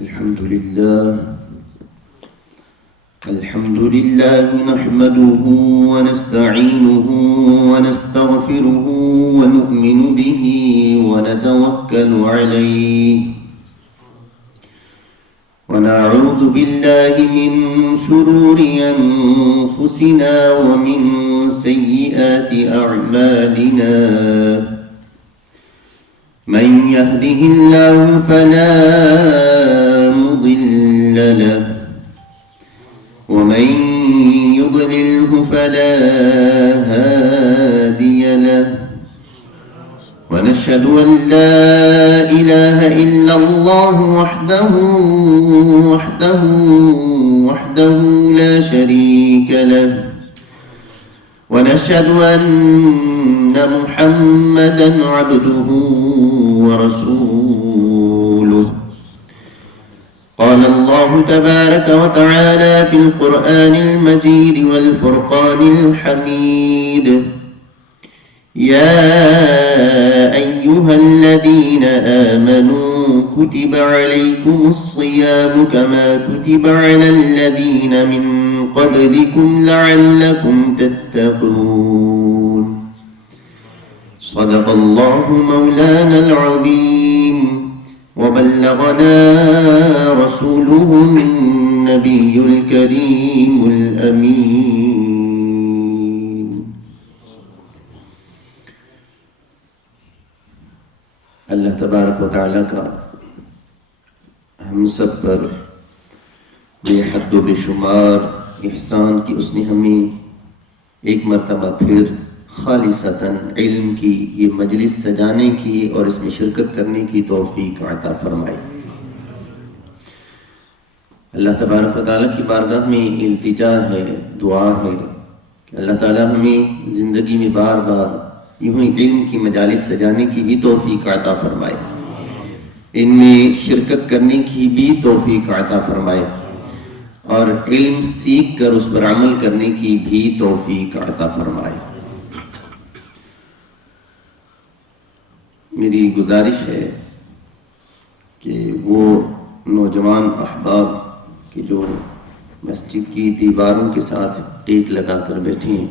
الحمد لله نحمده ونستعينه ونستغفره ونؤمن به ونتوكل عليه ونعوذ بالله من شرور أنفسنا ومن سيئات أعمالنا من يهده الله فلا مضل له ومن يضلله فلا هادي له ونشهد أن لا إله إلا الله وحده لا شريك له ونشهد أن محمدًا عبده ورسوله قال الله تبارك وتعالى في القرآن المجيد والفرقان الحميد يا أيها الذين آمنوا كتب عليكم الصيام كما كتب على الذين من قبلكم لعلكم تتقون صدق الله مولانا العظيم وبلغنا رسوله النبي الكريم الأمين. اللہ تبارک و تعالیٰ کا ہم سب پر بے حد و بے شمار احسان کی اس نے ہمیں ایک مرتبہ پھر خالصتاً علم کی یہ مجلس سجانے کی اور اس میں شرکت کرنے کی توفیق عطا فرمائی. اللہ تبارک و تعالیٰ کی بارگاہ میں التجا ہے، دعا ہے کہ اللہ تعالیٰ ہمیں زندگی میں بار بار یوں ہی علم کی مجالس سجانے کی بھی توفیق عطا فرمائے، ان میں شرکت کرنے کی بھی توفیق عطا فرمائے، اور علم سیکھ کر اس پر عمل کرنے کی بھی توفیق عطا فرمائے. میری گزارش ہے کہ وہ نوجوان احباب کہ جو مسجد کی دیواروں کے ساتھ ٹیک لگا کر بیٹھے ہیں،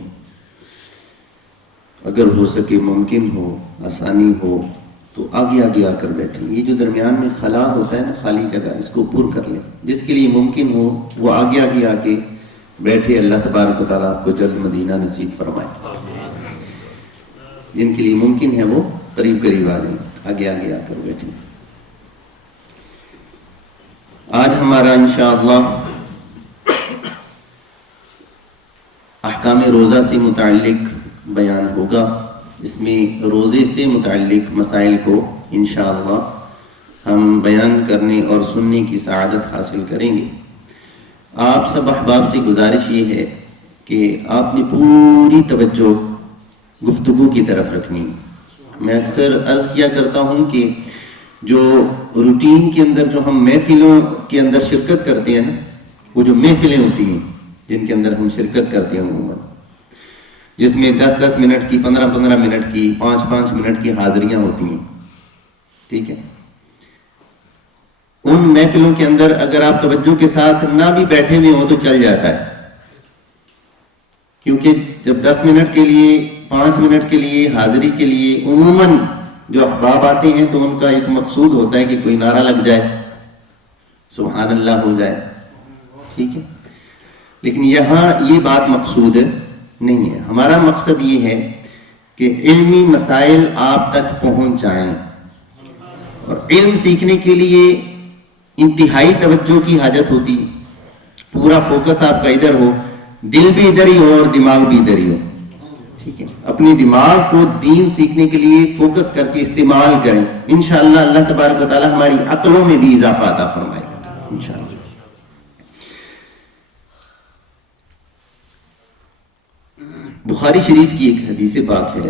اگر ہو سکے، ممکن ہو، آسانی ہو تو آگے آگے آ کر بیٹھیں. یہ جو درمیان میں خلا ہوتا ہے نا، خالی جگہ، اس کو پر کر لیں. جس کے لیے ممکن ہو وہ آگے آگے آ کے بیٹھے. اللہ تبارک و تعالیٰ آپ کو جلد مدینہ نصیب فرمائے. جن کے لیے ممکن ہے وہ قریب قریب آ جائیں، آگے آگے آ کر بیٹھیں. آج ہمارا انشاءاللہ احکام روزہ سے متعلق بیان ہوگا. اس میں روزے سے متعلق مسائل کو انشاءاللہ ہم بیان کرنے اور سننے کی سعادت حاصل کریں گے. آپ سب احباب سے گزارش یہ ہے کہ آپ نے پوری توجہ گفتگو کی طرف رکھنی. میں اکثر عرض کیا کرتا ہوں کہ جو روٹین کے اندر جو ہم محفلوں کے اندر شرکت کرتے ہیں نا، وہ جو محفلیں ہوتی ہیں جن کے اندر ہم شرکت کرتے ہیں عموماً، جس میں 10-10 منٹ کی، 15-15 منٹ کی، 5-5 منٹ کی حاضریاں ہوتی ہیں، ٹھیک ہے، ان محفلوں کے اندر اگر آپ توجہ کے ساتھ نہ بھی بیٹھے ہوئے ہوں تو چل جاتا ہے. کیونکہ جب 10 منٹ کے لیے، 5 منٹ کے لیے حاضری کے لیے عموماً جو احباب آتے ہیں تو ان کا ایک مقصود ہوتا ہے کہ کوئی نعرہ لگ جائے، سبحان اللہ ہو جائے، ٹھیک ہے. لیکن یہاں یہ بات مقصود نہیں ہے. ہمارا مقصد یہ ہے کہ علمی مسائل آپ تک پہنچ جائیں، اور علم سیکھنے کے لیے انتہائی توجہ کی حاجت ہوتی ہے. پورا فوکس آپ کا ادھر ہو، دل بھی ادھر ہی ہو اور دماغ بھی ادھر ہی ہو، ٹھیک ہے. اپنے دماغ کو دین سیکھنے کے لیے فوکس کر کے استعمال کریں. انشاءاللہ اللہ تبارک و تعالی ہماری عقلوں میں بھی اضافہ عطا فرمائے گا انشاءاللہ. بخاری شریف کی ایک حدیث پاک ہے،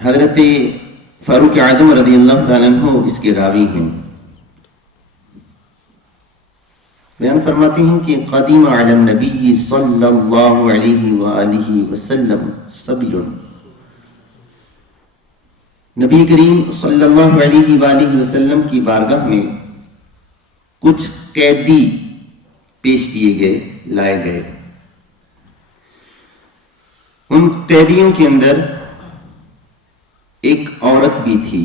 حضرت فاروق اعظم رضی اللہ تعالیٰ عنہ اس کے راوی ہیں. بیان فرماتے ہیں کہ قدیم علی النبی صلی اللہ علیہ وآلہ وسلم صبی، نبی کریم صلی اللہ علیہ وآلہ وسلم کی بارگاہ میں کچھ قیدی پیش کیے گئے، لائے گئے۔ ان قیدیوں کے اندر ایک عورت بھی تھی،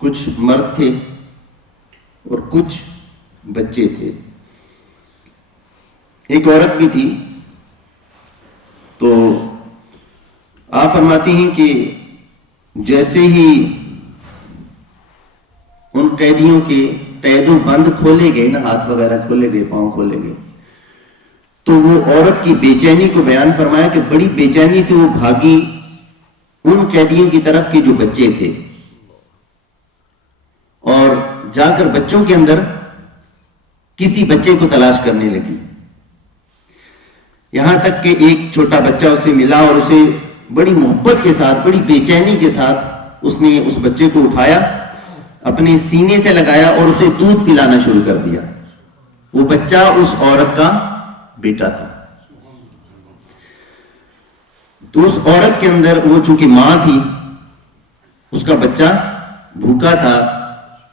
کچھ مرد تھے اور کچھ بچے تھے۔ ایک عورت بھی تھی۔ تو آپ فرماتی ہیں کہ جیسے ہی ان قیدیوں کے قید و بند کھولے گئے نا، ہاتھ وغیرہ کھولے گئے، پاؤں کھولے گئے، تو وہ عورت کی بے چینی کو بیان فرمایا کہ بڑی بے چینی سے وہ بھاگی ان قیدیوں کی طرف کے جو بچے تھے، اور جا کر بچوں کے اندر کسی بچے کو تلاش کرنے لگی، یہاں تک کہ ایک چھوٹا بچہ اسے ملا اور اسے بڑی محبت کے ساتھ، بڑی بے چینی کے ساتھ اس نے اس بچے کو اٹھایا، اپنے سینے سے لگایا اور اسے دودھ پلانا شروع کر دیا۔ وہ بچہ اس عورت کا بیٹا تھا۔ تو اس عورت کے اندر وہ چونکہ ماں تھی، اس کا بچہ بھوکا تھا،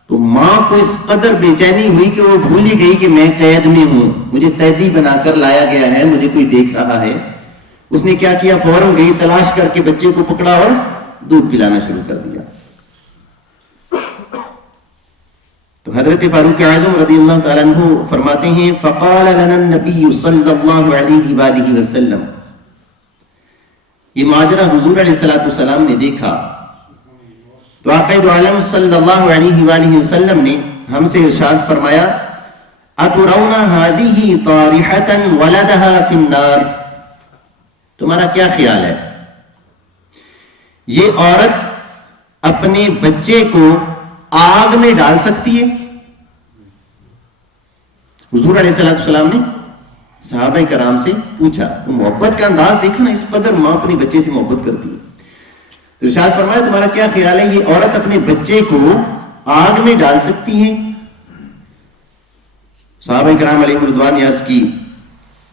تو ماں کو اس قدر بے چینی ہوئی کہ وہ بھول ہی گئی کہ میں قید میں ہوں، مجھے قیدی بنا کر لایا گیا ہے، مجھے کوئی دیکھ رہا ہے۔ اس نے کیا کیا، فوراً گئی، تلاش کر کے بچے کو پکڑا اور دودھ پلانا شروع کر دیا۔ تو حضرت فاروق اعظم رضی اللہ تعالیٰ عنہ فرماتے ہیں فقال لنا النبی صلی اللہ علیہ وآلہ وسلم، یہ ماجرا حضور علیہ السلام نے دیکھا تو آقا دو عالم صلی اللہ علیہ وآلہ وسلم نے ہم سے ارشاد فرمایا اترون هذه طارحة ولدها في النار، تمہارا کیا خیال ہے یہ عورت اپنے بچے کو آگ میں ڈال سکتی ہے؟ حضور علیہ السلام نے صحابہ کرام سے پوچھا۔ محبت کا انداز دیکھا نا، اس قدر ماں اپنے بچے سے محبت کرتی ہے۔ تو ارشاد فرمایا تمہارا کیا خیال ہے یہ عورت اپنے بچے کو آگ میں ڈال سکتی ہے؟ صحابہ کرام علیہ رضوان نے عرض کی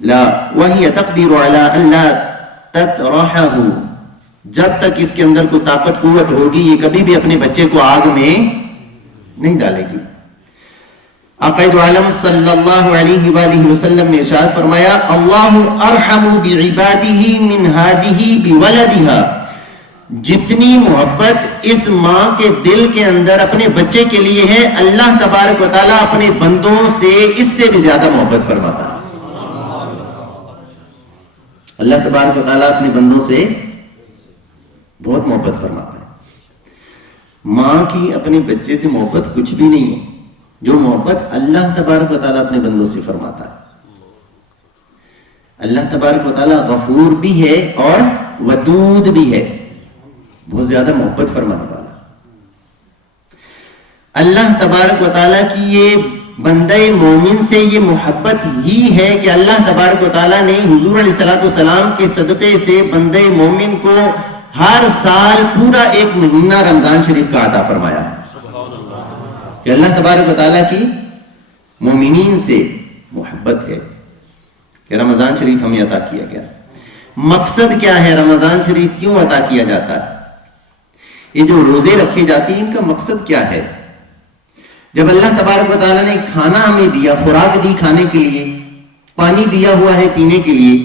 لا وہی تقدیر علی اللہ تطرحہ، جب تک اس کے اندر کوئی طاقت قوت ہوگی یہ کبھی بھی اپنے بچے کو آگ میں نہیں ڈالے گی۔ آقا دو عالم صلی اللہ علیہ وآلہ وسلم نے ارشاد فرمایا اللہ ارحم بعبادہ من ہذہ بولدہا، جتنی محبت اس ماں کے دل کے اندر اپنے بچے کے لیے ہے، اللہ تبارک و تعالیٰ اپنے بندوں سے اس سے بھی زیادہ محبت فرماتا ہے۔ اللہ تبارک و تعالیٰ اپنے بندوں سے بہت محبت فرماتا ہے۔ ماں کی اپنے بچے سے محبت کچھ بھی نہیں ہے، جو محبت اللہ تبارک و تعالیٰ اپنے بندوں سے فرماتا ہے۔ اللہ تبارک و تعالیٰ غفور بھی ہے اور ودود بھی ہے، بہت زیادہ محبت فرمانے والا۔ اللہ تبارک و تعالیٰ کی یہ بندہ مومن سے یہ محبت ہی ہے کہ اللہ تبارک و تعالیٰ نے حضور علیہ السلام کے صدقے سے بندہ مومن کو ہر سال پورا ایک مہینہ رمضان شریف کا عطا فرمایا ہے، کہ اللہ تبارک و تعالیٰ کی مومنین سے محبت ہے کہ رمضان شریف ہمیں عطا کیا گیا۔ مقصد کیا ہے رمضان شریف کیوں عطا کیا جاتا ہے؟ یہ جو روزے رکھے جاتے ہیں ان کا مقصد کیا ہے؟ جب اللہ تبارک و تعالیٰ نے کھانا ہمیں دیا، خوراک دی کھانے کے لیے، پانی دیا ہوا ہے پینے کے لیے،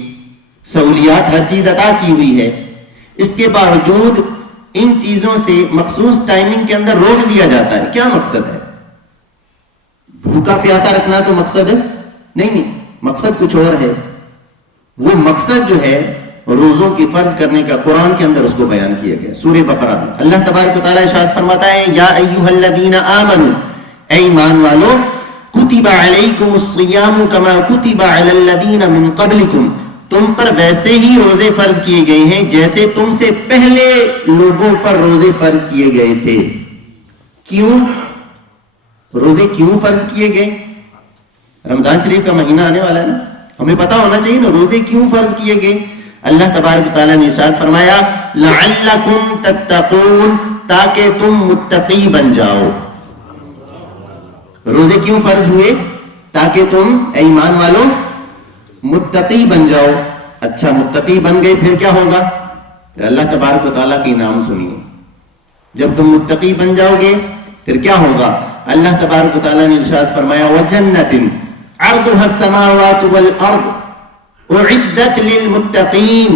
سہولیات ہر چیز عطا کی ہوئی ہے، اس کے باوجود ان چیزوں سے مخصوص ٹائمنگ کے اندر روک دیا جاتا ہے، کیا مقصد ہے؟ بھوکا پیاسا رکھنا تو مقصد نہیں، مقصد کچھ اور ہے۔ وہ مقصد جو ہے روزوں کی فرض کرنے کا قرآن کے اندر اس کو بیان کیا گیا۔ سورہ بقرہ میں اللہ تبارک و تعالیٰ ارشاد فرماتا ہے یا ایھا الذین آمنوا، اے ایمان والو، کتب علیکم الصیام کما کتب علی الذین من قبلکم، تم پر ویسے ہی روزے فرض کیے گئے ہیں جیسے تم سے پہلے لوگوں پر روزے فرض کیے گئے تھے۔ کیوں روزے کیوں فرض کیے گئے؟ رمضان شریف کا مہینہ آنے والا ہے نا، ہمیں پتا ہونا چاہیے نا روزے کیوں فرض کیے گئے۔ اللہ تبارک و تعالیٰ نے ارشاد فرمایا لعلکم تتقون، تاکہ تم متقی بن جاؤ۔ روزے کیوں فرض ہوئے؟ تاکہ تم اے ایمان والو متقی بن جاؤ۔ اچھا متقی بن گئے پھر کیا ہوگا؟ پھر اللہ تبارک و تعالیٰ کے انعام سنیے. جب تم متقی بن جاؤ گے پھر کیا ہوگا؟ اللہ تبارک و تعالیٰ نے ارشاد فرمایا وَجَنَّةٍ عَرْضُهَا السَّمَاوَاتُ وَالْأَرْضُ اُعِدَّتْ لِلْمُتَّقِينَ.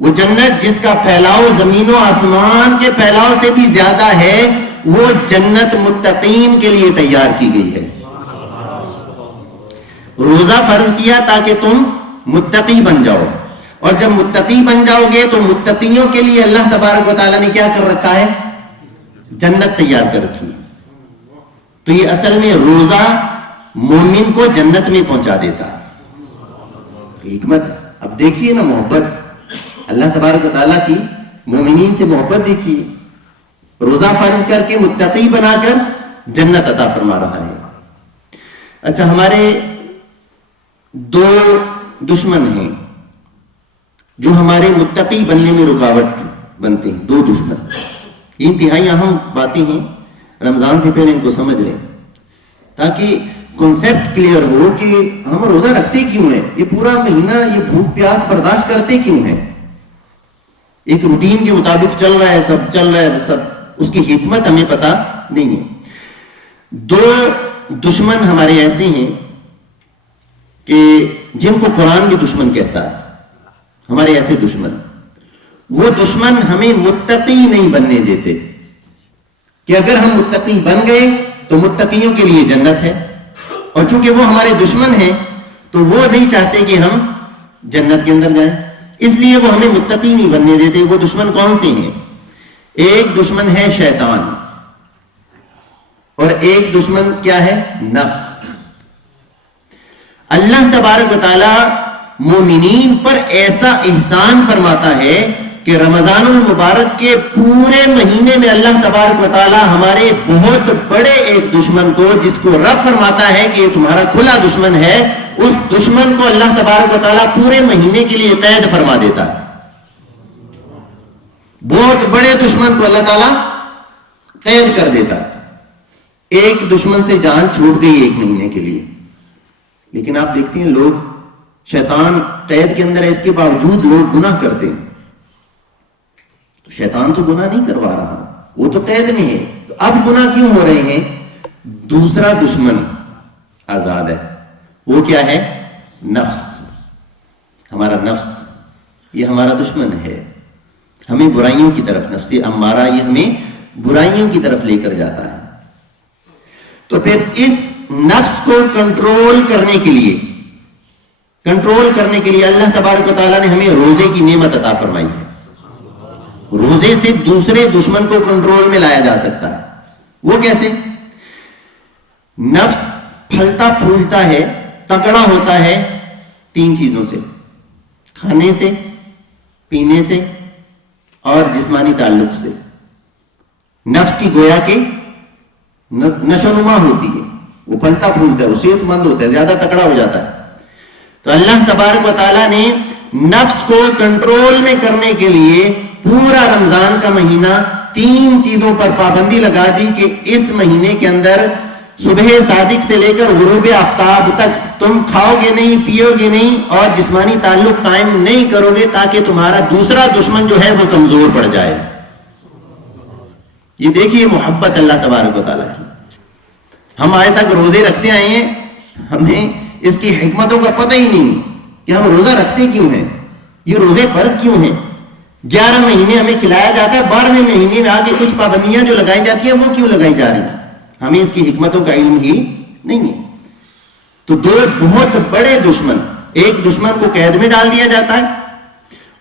وہ جنت جس کا پھیلاؤ زمین و آسمان کے پھیلاؤ سے بھی زیادہ ہے، وہ جنت متقین کے لیے تیار کی گئی ہے. روزہ فرض کیا تاکہ تم متقی بن جاؤ، اور جب متقی بن جاؤ گے تو متقیوں کے لیے اللہ تبارک و تعالیٰ نے کیا کر رکھا ہے؟ جنت تیار کر رکھی. تو یہ اصل میں روزہ مومن کو جنت میں پہنچا دیتا ہے. حکمت. اب دیکھیے نا محبت اللہ تبارک و تعالیٰ کی مومنین سے محبت دیکھیے. روزہ فرض کر کے متقی بنا کر جنت عطا فرما رہا ہے. اچھا، ہمارے دو دشمن ہیں جو ہمارے متقی بننے میں رکاوٹ بنتے ہیں. دو دشمن، یہ انتہائی اہم باتیں ہیں. رمضان سے پہلے ان کو سمجھ لیں تاکہ کنسیپٹ کلیئر ہو کہ ہم روزہ رکھتے کیوں ہیں، یہ پورا مہینہ یہ بھوک پیاس برداشت کرتے کیوں ہیں. ایک روٹین کے مطابق چل رہا ہے، سب چل رہا ہے، سب اس کی حکمت ہمیں پتہ نہیں ہے. دو دشمن ہمارے ایسے ہیں کہ جن کو قرآن بھی دشمن کہتا ہے. ہمارے ایسے دشمن، وہ دشمن ہمیں متقی نہیں بننے دیتے کہ اگر ہم متقی بن گئے تو متقیوں کے لیے جنت ہے، اور چونکہ وہ ہمارے دشمن ہیں تو وہ نہیں چاہتے کہ ہم جنت کے اندر جائیں، اس لیے وہ ہمیں متقی نہیں بننے دیتے. وہ دشمن کون سے ہیں؟ ایک دشمن ہے شیطان، اور ایک دشمن کیا ہے؟ نفس. اللہ تبارک و تعالی مومنین پر ایسا احسان فرماتا ہے کہ رمضان المبارک کے پورے مہینے میں اللہ تبارک و تعالی ہمارے بہت بڑے ایک دشمن کو، جس کو رب فرماتا ہے کہ یہ تمہارا کھلا دشمن ہے، اس دشمن کو اللہ تبارک و تعالی پورے مہینے کے لیے قید فرما دیتا ہے. بہت بڑے دشمن کو اللہ تعالی قید کر دیتا. ایک دشمن سے جان چھوٹ گئی ایک مہینے کے لیے، لیکن آپ دیکھتے ہیں لوگ، شیطان قید کے اندر ہے، اس کے باوجود لوگ گناہ کرتے ہیں. تو شیطان تو گناہ نہیں کروا رہا، وہ تو قید میں ہے، تو اب گناہ کیوں ہو رہے ہیں؟ دوسرا دشمن آزاد ہے. وہ کیا ہے؟ نفس. ہمارا نفس یہ ہمارا دشمن ہے، ہمیں برائیوں کی طرف، نفس امارہ یہ ہمیں برائیوں کی طرف لے کر جاتا ہے. تو پھر اس نفس کو کنٹرول کرنے کے لیے اللہ تبارک و تعالیٰ نے ہمیں روزے کی نعمت عطا فرمائی ہے. روزے سے دوسرے دشمن کو کنٹرول میں لایا جا سکتا ہے. وہ کیسے؟ نفس پھلتا پھولتا ہے، تکڑا ہوتا ہے تین چیزوں سے: کھانے سے، پینے سے اور جسمانی تعلق سے. نفس کی گویا کہ نشو نما ہوتی ہے، وہ پھلتا پھولتا ہے، وہ صحت مند ہوتا ہے، زیادہ تکڑا ہو جاتا ہے. تو اللہ تبارک و تعالیٰ نے نفس کو کنٹرول میں کرنے کے لیے پورا رمضان کا مہینہ تین چیزوں پر پابندی لگا دی کہ اس مہینے کے اندر صبح صادق سے لے کر غروب آفتاب تک تم کھاؤ گے نہیں، پیو گے نہیں اور جسمانی تعلق قائم نہیں کرو گے، تاکہ تمہارا دوسرا دشمن جو ہے وہ کمزور پڑ جائے. یہ دیکھیے محبت اللہ تبارک و تعالیٰ کی. ہم آج تک روزے رکھتے آئے ہیں، ہمیں اس کی حکمتوں کا پتہ ہی نہیں کہ ہم روزہ رکھتے کیوں ہیں، یہ روزے فرض کیوں ہیں. 11 مہینے ہمیں کھلایا جاتا ہے، 12ویں مہینے میں آ کے کچھ پابندیاں جو لگائی جاتی ہیں وہ کیوں لگائی جا رہی ہیں، ہمیں اس کی حکمتوں کا علم ہی نہیں ہے. تو دو بہت بڑے دشمن، ایک دشمن کو قید میں ڈال دیا جاتا ہے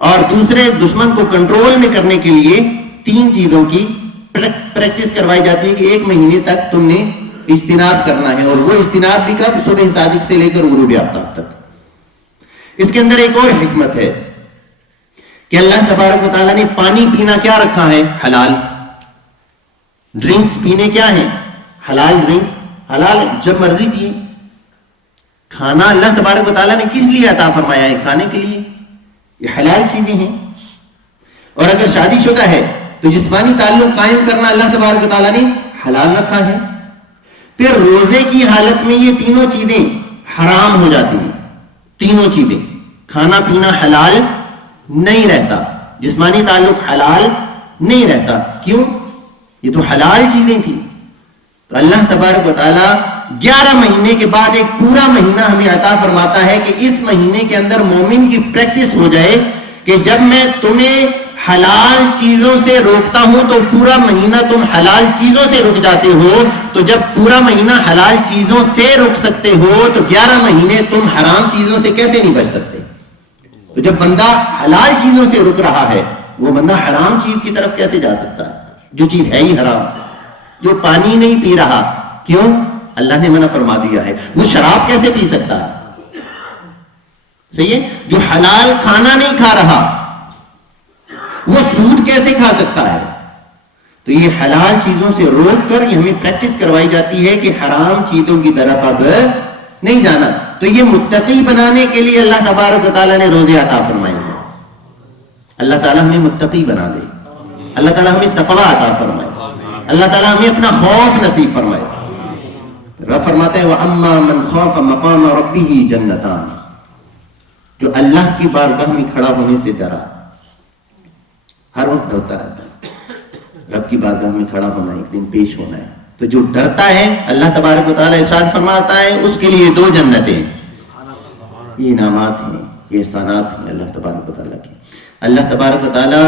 اور دوسرے دشمن کو کنٹرول میں کرنے کے لیے تین چیزوں کی پریکٹس کروائی جاتی ہے کہ ایک مہینے تک تم نے اجتناب کرنا ہے، اور وہ اجتناب بھی کب؟ صبح صادق سے لے کر غروب آفتاب تک. اس کے اندر ایک اور حکمت ہے کہ اللہ تبارک و تعالیٰ نے پانی پینا کیا رکھا ہے؟ حلال. ڈرنکس پینے کیا ہیں؟ حلال ڈرنکس، حلال جب مرضی پیے. کھانا اللہ تبارک و تعالیٰ نے کس لیے عطا فرمایا ہے؟ کھانے کے لیے. یہ حلال چیزیں ہیں. اور اگر شادی شدہ ہے تو جسمانی تعلق قائم کرنا اللہ تبارک و تعالیٰ نے حلال رکھا ہے. پھر روزے کی حالت میں یہ تینوں چیزیں حرام ہو جاتی ہیں. تینوں چیزیں، کھانا پینا حلال نہیں رہتا، جسمانی تعلق حلال نہیں رہتا. کیوں؟ یہ تو حلال چیزیں تھیں. تو اللہ تبارک و تعالیٰ 11 مہینے کے بعد ایک پورا مہینہ ہمیں عطا فرماتا ہے کہ اس مہینے کے اندر مومن کی پریکٹس ہو جائے کہ جب میں تمہیں حلال چیزوں سے روکتا ہوں تو پورا مہینہ تم حلال چیزوں سے رک جاتے ہو. تو جب پورا مہینہ حلال چیزوں سے رک سکتے ہو تو 11 مہینے تم حرام چیزوں سے کیسے نہیں بچ سکتے؟ تو جب بندہ حلال چیزوں سے رک رہا ہے وہ بندہ حرام چیز کی طرف کیسے جا سکتا ہے جو چیز ہے ہی حرام؟ جو پانی نہیں پی رہا، کیوں؟ اللہ نے منع فرما دیا ہے. وہ شراب کیسے پی سکتا ہے؟ صحیح ہے. جو حلال کھانا نہیں کھا رہا وہ سود کیسے کھا سکتا ہے؟ تو یہ حلال چیزوں سے روک کر یہ ہمیں پریکٹس کروائی جاتی ہے کہ حرام چیزوں کی طرف اب نہیں جانا. تو یہ متقی بنانے کے لیے اللہ تبارک و تعالیٰ نے روزے عطا فرمائے ہیں. اللہ تعالیٰ ہمیں متقی بنا دے، اللہ تعالیٰ ہمیں تقوی عطا فرمائے، اللہ تعالیٰ ہمیں اپنا خوف نصیب فرمائے. رب فرماتے ہیں وَأَمَّا مَنْ خَافَ مَقَامَ رَبِّهِ جَنَّتَانِ، جو اللہ کی بارگاہ میں کھڑا ہونے سے ڈرا، ہر وقت ڈرتا رہتا ہے رب کی بارگاہ میں کھڑا ہونا، ایک دن پیش ہونا ہے. تو جو ڈرتا ہے اللہ تبارک و تعالیٰ ارشاد فرماتا ہے اس کے لیے 2 جنتیں. یہ انعامات ہیں، یہ احسانات ہیں اللہ تبارک و تعالیٰ کی. اللہ تبارک و تعالیٰ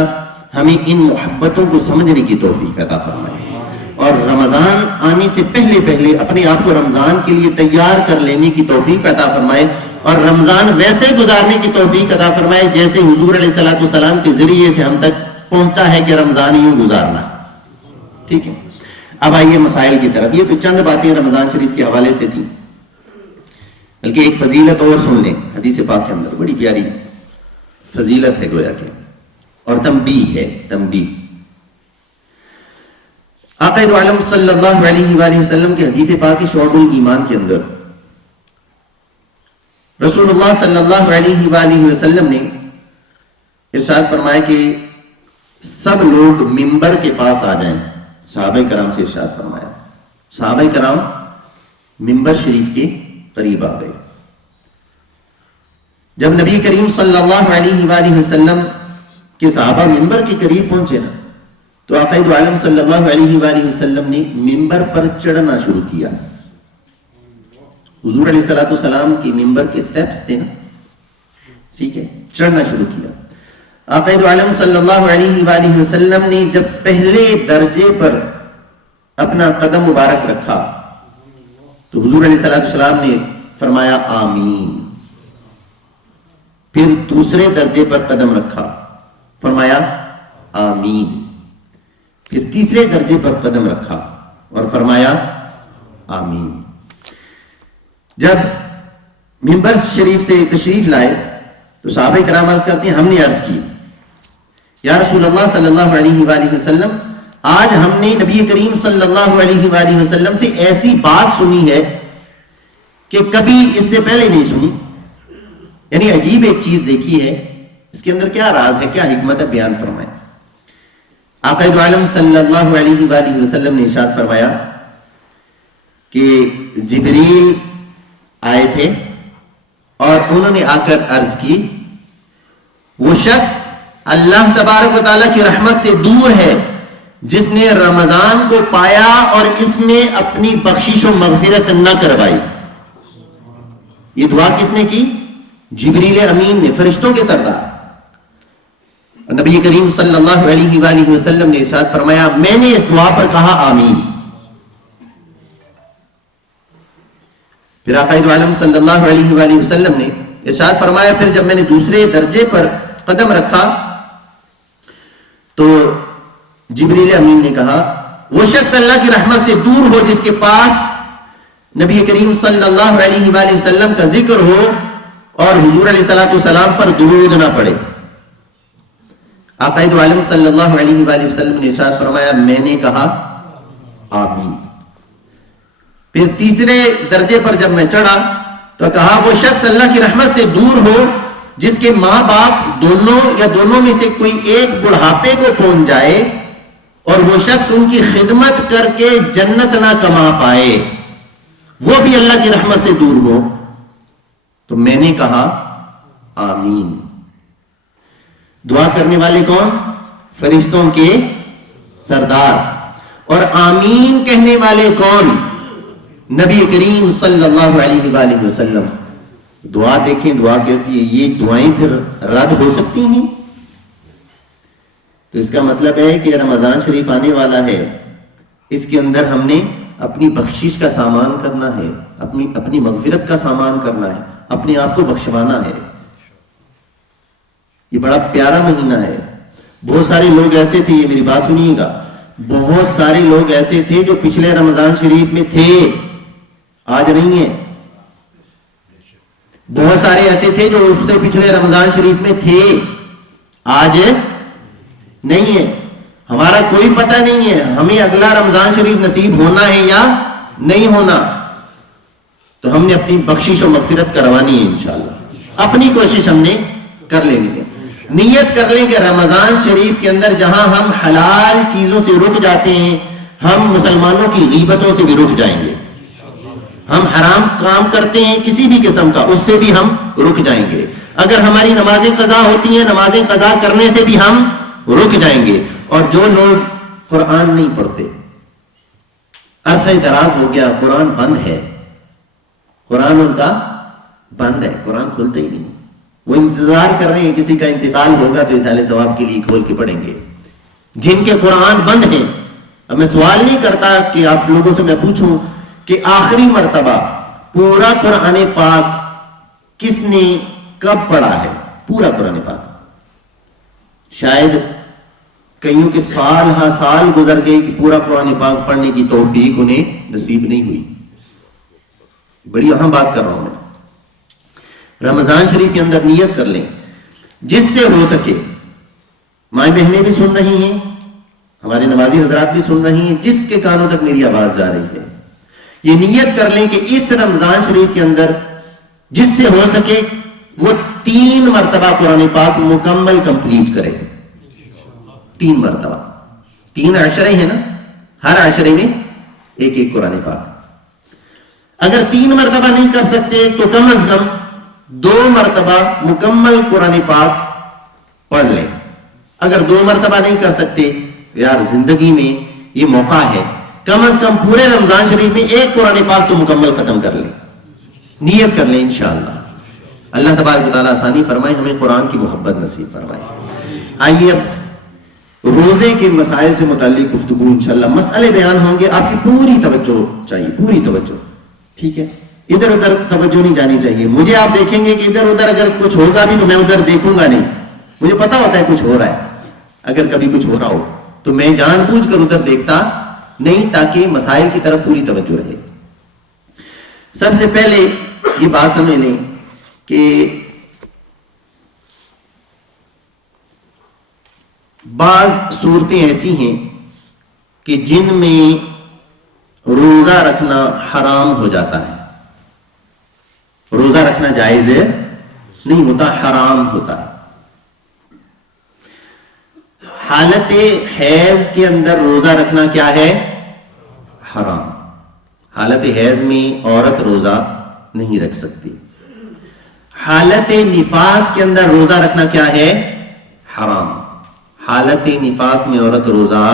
ہمیں ان محبتوں کو سمجھنے کی توفیق عطا فرمائے اور رمضان آنے سے پہلے اپنے آپ کو رمضان کے لیے تیار کر لینے کی توفیق عطا فرمائے اور رمضان ویسے گزارنے کی توفیق عطا فرمائے جیسے حضور علیہ السلام کے ذریعے سے ہم تک پہنچا ہے کہ رمضان یوں گزارنا. ٹھیک ہے. اب آئیے مسائل کی طرف. یہ تو چند باتیں رمضان شریف کے حوالے سے تھیں، بلکہ ایک فضیلت اور سن لیں. حدیث پاک کے اندر بڑی پیاری فضیلت ہے گویا کہ، اور تنبیہ ہے. تنبیہ آقا دو عالم صلی اللہ علیہ وآلہ وسلم کے حدیث پاک شعب الایمان کے اندر رسول اللہ صلی اللہ علیہ وآلہ وسلم نے ارشاد فرمایا کہ سب لوگ منبر کے پاس آ جائیں. صحابہ کرام سے ارشاد فرمایا. صحابہ کرام منبر شریف کے قریب آ گئے. جب نبی کریم صلی اللہ علیہ وآلہ وسلم کے صحابہ منبر کے قریب پہنچے نا تو آقا دو عالم صلی اللہ علیہ وآلہ وسلم نے منبر پر چڑھنا شروع کیا. حضور علیہ السلام کی منبر کے سٹیپس تھے نا، ٹھیک ہے، چڑھنا شروع کیا. آقا دو عالم صلی اللہ علیہ وآلہ وسلم نے جب پہلے درجے پر اپنا قدم مبارک رکھا تو حضور علیہ السلام نے فرمایا آمین. پھر دوسرے درجے پر قدم رکھا، فرمایا آمین. پھر تیسرے درجے پر قدم رکھا اور فرمایا آمین. جب منبر شریف سے تشریف لائے تو صحابہ کرام عرض کرتے ہیں ہم نے عرض کی یا رسول اللہ صلی اللہ علیہ وآلہ وسلم آج ہم نے نبی کریم صلی اللہ علیہ وآلہ وسلم سے ایسی بات سنی ہے کہ کبھی اس سے پہلے نہیں سنی. یعنی عجیب ایک چیز دیکھی ہے، اس کے اندر کیا راز ہے، کیا حکمت ہے، بیان فرمائے. آقا دو عالم صلی اللہ علیہ وآلہ وسلم نے ارشاد فرمایا کہ جبریل آئے تھے اور انہوں نے آ کر عرض کی وہ شخص اللہ تبارک و تعالیٰ کی رحمت سے دور ہے جس نے رمضان کو پایا اور اس میں اپنی بخشش و مغفرت نہ کروائی. یہ دعا کس نے کی؟ جبریل امین نے، فرشتوں کے سردار. نبی کریم صلی اللہ علیہ وآلہ وسلم نے ارشاد فرمایا میں نے اس دعا پر کہا آمین. پھر آقا دو عالم صلی اللہ علیہ وآلہ وسلم نے ارشاد فرمایا پھر جب میں نے دوسرے درجے پر قدم رکھا تو جبریل امین نے کہا وہ شخص اللہ کی رحمت سے دور ہو جس کے پاس نبی کریم صلی اللہ علیہ وآلہ وسلم کا ذکر ہو اور حضور علیہ السلام پر درود نہ پڑے. آقا دو عالم صلی اللہ علیہ وآلہ وسلم نے ارشاد فرمایا میں نے کہا آمین. پھر تیسرے درجے پر جب میں چڑھا تو کہا وہ شخص اللہ کی رحمت سے دور ہو جس کے ماں باپ دونوں یا دونوں میں سے کوئی ایک بڑھاپے کو پہنچ جائے اور وہ شخص ان کی خدمت کر کے جنت نہ کما پائے، وہ بھی اللہ کی رحمت سے دور ہو. تو میں نے کہا آمین. دعا کرنے والے کون؟ فرشتوں کے سردار. اور آمین کہنے والے کون؟ نبی کریم صلی اللہ علیہ وآلہ وسلم. دعا دیکھیں دعا کیسی ہے. یہ دعائیں پھر رد ہو سکتی ہیں؟ تو اس کا مطلب ہے کہ رمضان شریف آنے والا ہے, اس کے اندر ہم نے اپنی بخشش کا سامان کرنا ہے, اپنی مغفرت کا سامان کرنا ہے, اپنے آپ کو بخشوانا ہے. یہ بڑا پیارا مہینہ ہے. بہت سارے لوگ ایسے تھے, یہ میری بات سنیے گا, بہت سارے لوگ ایسے تھے جو پچھلے رمضان شریف میں تھے, آج نہیں ہیں. بہت سارے ایسے تھے جو اس سے پچھلے رمضان شریف میں تھے, آج نہیں ہے. ہمارا کوئی پتہ نہیں ہے ہمیں اگلا رمضان شریف نصیب ہونا ہے یا نہیں ہونا. تو ہم نے اپنی بخشش و مغفرت کروانی ہے انشاءاللہ. اپنی کوشش ہم نے کر لینی ہے. نیت کر لیں کہ رمضان شریف کے اندر جہاں ہم حلال چیزوں سے رک جاتے ہیں, ہم مسلمانوں کی غیبتوں سے بھی رک جائیں گے. ہم حرام کام کرتے ہیں کسی بھی قسم کا, اس سے بھی ہم رک جائیں گے. اگر ہماری نمازیں قضا ہوتی ہیں, نمازیں قضا کرنے سے بھی ہم رک جائیں گے. اور جو لوگ قرآن نہیں پڑھتے, عرصہ دراز ہو گیا قرآن بند ہے, قرآن ان کا بند ہے, قرآن کھلتے ہی نہیں, وہ انتظار کر رہے ہیں کسی کا انتقال ہوگا تو اصالہ ثواب کے لیے کھول کے پڑھیں گے. جن کے قرآن بند ہیں, اب میں سوال نہیں کرتا کہ آپ لوگوں سے میں پوچھوں کہ آخری مرتبہ پورا قرآن پاک کس نے کب پڑھا ہے؟ پورا قرآن پاک شاید کئیوں کے سال ہاں سال گزر گئے کہ پورا قرآن پاک پڑھنے کی توفیق انہیں نصیب نہیں ہوئی. بڑی اہم بات کر رہا ہوں میں. رمضان شریف کے اندر نیت کر لیں جس سے ہو سکے. مائیں بہنیں بھی سن رہی ہیں, ہمارے نمازی حضرات بھی سن رہی ہیں, جس کے کانوں تک میری آواز جا رہی ہے, یہ نیت کر لیں کہ اس رمضان شریف کے اندر جس سے ہو سکے وہ 3 مرتبہ قرآن پاک مکمل کمپلیٹ کرے. 3 مرتبہ, 3 عشرے ہیں نا, ہر عشرے میں ایک قرآن پاک. اگر 3 مرتبہ نہیں کر سکتے تو کم از کم 2 مرتبہ مکمل قرآن پاک پڑھ لیں. اگر 2 مرتبہ نہیں کر سکتے یار زندگی میں یہ موقع ہے, کم از کم پورے رمضان شریف میں 1 قرآن پاک تو مکمل ختم کر لیں. نیت کر لیں انشاءاللہ. اللہ تبارک و تعالیٰ آسانی فرمائے, ہمیں قرآن کی محبت نصیب فرمائے. آئیے اب روزے کے مسائل سے متعلق گفتگو انشاءاللہ. مسئلے بیان ہوں گے, آپ کی پوری توجہ چاہیے, پوری توجہ, ٹھیک ہے؟ ادھر ادھر توجہ نہیں جانی چاہیے. مجھے آپ دیکھیں گے کہ ادھر ادھر اگر کچھ ہوگا بھی تو میں ادھر دیکھوں گا نہیں. مجھے پتا ہوتا ہے کچھ ہو رہا ہے, اگر کبھی کچھ ہو رہا ہو تو میں جان بوجھ کر ادھر دیکھتا نہیں, تاکہ مسائل کی طرف پوری توجہ رہے. سب سے پہلے یہ بات سمجھ لیں کہ بعض صورتیں ایسی ہیں کہ جن میں روزہ رکھنا حرام ہو جاتا ہے. روزہ رکھنا جائز نہیں ہوتا, حرام ہوتا ہے. حالت حیض کے اندر روزہ رکھنا کیا ہے؟ حرام. حالت حیض میں عورت روزہ نہیں رکھ سکتی. حالت نفاس کے اندر روزہ رکھنا کیا ہے؟ حرام. حالت نفاس میں عورت روزہ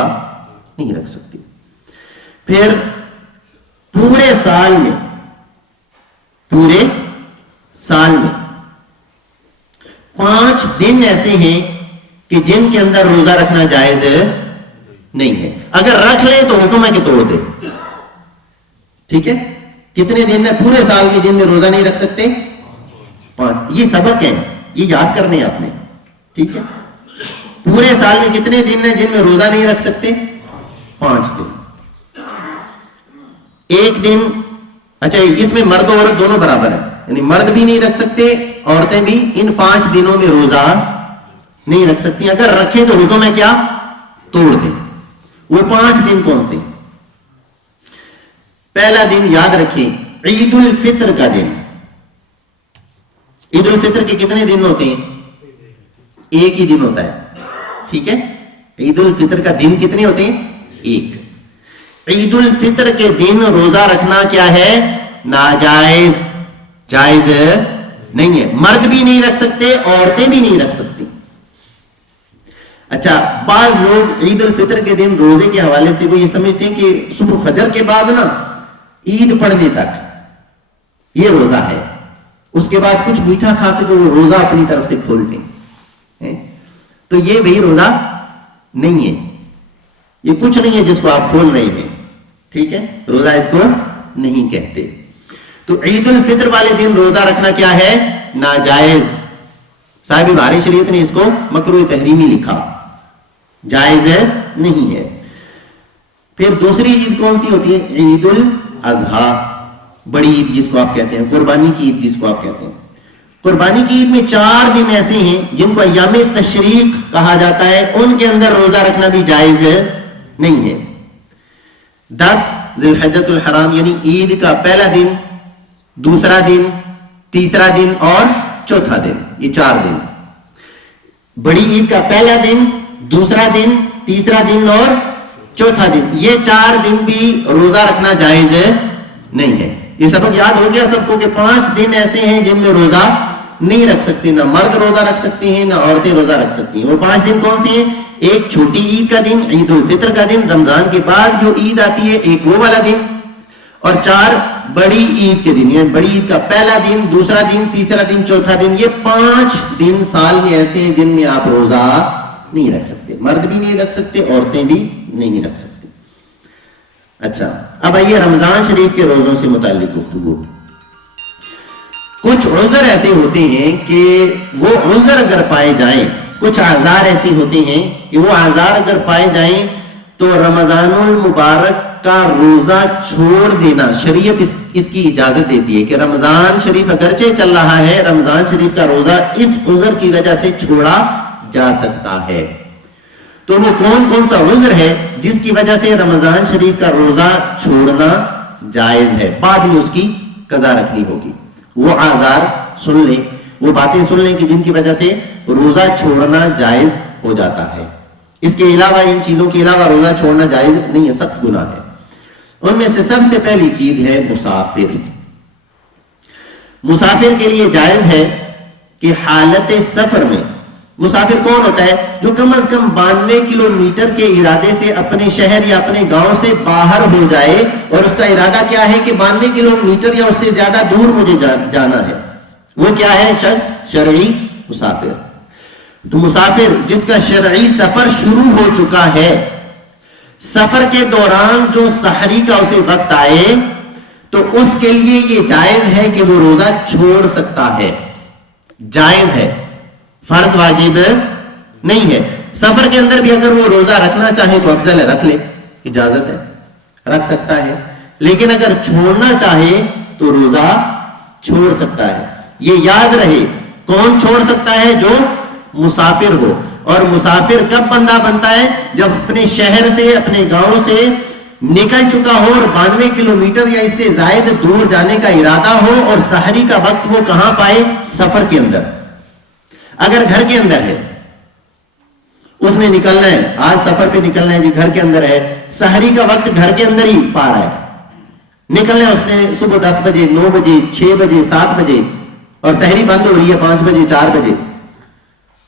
نہیں رکھ سکتی. پھر پورے سال میں 5 دن ایسے ہیں کہ جن کے اندر روزہ رکھنا جائز نہیں ہے. اگر رکھ لے تو حکم ہے کہ توڑ دے. ٹھیک ہے؟ کتنے دن ہے پورے سال میں جن میں روزہ نہیں رکھ سکتے؟ 5. یہ سبق ہے, یہ یاد کرنے آپ نے. ٹھیک ہے, پورے سال میں کتنے دن ہیں جن میں روزہ نہیں رکھ سکتے؟ 5 دن. 1 دن, اچھا اس میں مرد و عورت دونوں برابر ہیں, یعنی مرد بھی نہیں رکھ سکتے, عورتیں بھی ان 5 دنوں میں روزہ نہیں رکھ سکتی. اگر رکھیں تو حکم ہے کیا؟ توڑ دیں. وہ 5 دن کون سے؟ پہلا دن یاد رکھیں, عید الفطر کا دن. عید الفطر کے کتنے دن ہوتے ہیں؟ 1 ہی دن ہوتا ہے. ٹھیک ہے, عید الفطر کا دن کتنے ہوتے ہیں؟ 1. عید الفطر کے دن روزہ رکھنا کیا ہے؟ ناجائز, جائز نہیں ہے. مرد بھی نہیں رکھ سکتے, عورتیں بھی نہیں رکھ سکتی. اچھا، بعض لوگ عید الفطر کے دن روزے کے حوالے سے وہ یہ سمجھتے ہیں کہ صبح فجر کے بعد نا عید پڑھنے تک یہ روزہ ہے، اس کے بعد کچھ میٹھا کھا کے تو وہ روزہ اپنی طرف سے کھولتے ہیں. تو یہ بھئی روزہ نہیں ہے، یہ کچھ نہیں ہے جس کو آپ کھول رہے ہیں. ٹھیک ہے، روزہ اس کو نہیں کہتے. تو عید الفطر والے دن روزہ رکھنا کیا ہے؟ ناجائز. صاحب بہاری شریعت نے اس کو مکروہ تحریمی لکھا، جائز نہیں ہے. پھر دوسری عید کون سی ہوتی ہے؟ عید الاضحیٰ، بڑی عید جس کو آپ کہتے ہیں، قربانی کی عید جس کو آپ کہتے ہیں. قربانی کی عید میں 4 دن ایسے ہیں جن کو ایام تشریق کہا جاتا ہے، ان کے اندر روزہ رکھنا بھی جائز نہیں ہے. 10 ذی الحجۃ الحرام یعنی عید کا پہلا دن، دوسرا دن، تیسرا دن اور چوتھا دن، یہ 4 دن. بڑی عید کا پہلا دن، دوسرا دن، تیسرا دن اور چوتھا دن، یہ 4 دن بھی روزہ رکھنا جائز نہیں ہے. یہ سبق یاد ہو گیا سب کو کہ 5 دن ایسے ہیں جن میں روزہ نہیں رکھ سکتے، نہ مرد روزہ رکھ سکتے ہیں نہ عورتیں روزہ رکھ سکتی ہیں. وہ 5 دن کون سی ہیں؟ ایک چھوٹی عید کا دن، عید الفطر کا دن، رمضان کے بعد جو عید آتی ہے ایک وہ والا دن، اور 4 بڑی عید کے دن، یعنی بڑی عید کا پہلا دن، دوسرا دن، تیسرا دن، چوتھا دن. یہ 5 دن سال میں ایسے ہیں جن میں آپ روزہ نہیں رکھ سکتے، مرد بھی نہیں رکھ سکتے، عورتیں بھی نہیں رکھ سکتے. اچھا، اب آئیے رمضان شریف کے روزوں سے متعلق گفتگو. کچھ عذر ایسے ہوتے ہیں کہ وہ عذر اگر پائے جائیں، کچھ اعذار ایسے ہوتے ہیں کہ وہ اعذار اگر پائے جائیں تو رمضان المبارک کا روزہ چھوڑ دینا شریعت اس کی اجازت دیتی ہے کہ رمضان شریف اگرچہ چل رہا ہے، رمضان شریف کا روزہ اس عذر کی وجہ سے چھوڑا جا سکتا ہے. تو وہ کون سا عذر ہے جس کی وجہ سے رمضان شریف کا روزہ چھوڑنا جائز ہے؟ بعد میں اس کی قضا رکھنی ہوگی. وہ اعذار سن لیں، وہ باتیں سن لیں کہ جن کی وجہ سے روزہ چھوڑنا جائز ہو جاتا ہے. اس کے علاوہ، ان چیزوں کے علاوہ روزہ چھوڑنا جائز نہیں ہے، سخت گناہ ہے. ان میں سے سب سے پہلی چیز ہے مسافر. مسافر کے لیے جائز ہے کہ حالت سفر میں، مسافر کون ہوتا ہے؟ جو کم از کم 92 کلومیٹر کے ارادے سے اپنے شہر یا اپنے گاؤں سے باہر ہو جائے، اور اس کا ارادہ کیا ہے کہ 92 کلومیٹر یا اس سے زیادہ دور مجھے جانا ہے. وہ کیا ہے؟ شخص شرعی مسافر. تو مسافر جس کا شرعی سفر شروع ہو چکا ہے، سفر کے دوران جو سحری کا اسے وقت آئے تو اس کے لیے یہ جائز ہے کہ وہ روزہ چھوڑ سکتا ہے. جائز ہے، فرض واجب نہیں ہے. سفر کے اندر بھی اگر وہ روزہ رکھنا چاہے تو افضل ہے، رکھ لے، اجازت ہے، رکھ سکتا ہے. لیکن اگر چھوڑنا چاہے تو روزہ چھوڑ سکتا ہے. یہ یاد رہے، کون چھوڑ سکتا ہے؟ جو مسافر ہو. اور مسافر کب بندہ بنتا ہے؟ جب اپنے شہر سے، اپنے گاؤں سے نکل چکا ہو اور 92 کلومیٹر یا اس سے زائد دور جانے کا ارادہ ہو، اور سحری کا وقت وہ کہاں پائے؟ سفر کے اندر. اگر گھر کے اندر ہے، اس نے نکلنا ہے، آج سفر پہ نکلنا ہے جی، گھر کے اندر ہے، سحری کا وقت گھر کے اندر ہی پا رہا ہے، نکلنا ہے اس نے صبح 10 بجے، 9 بجے، 6 بجے، 7 بجے، اور سحری بند ہو رہی ہے 5 بجے، 4 بجے.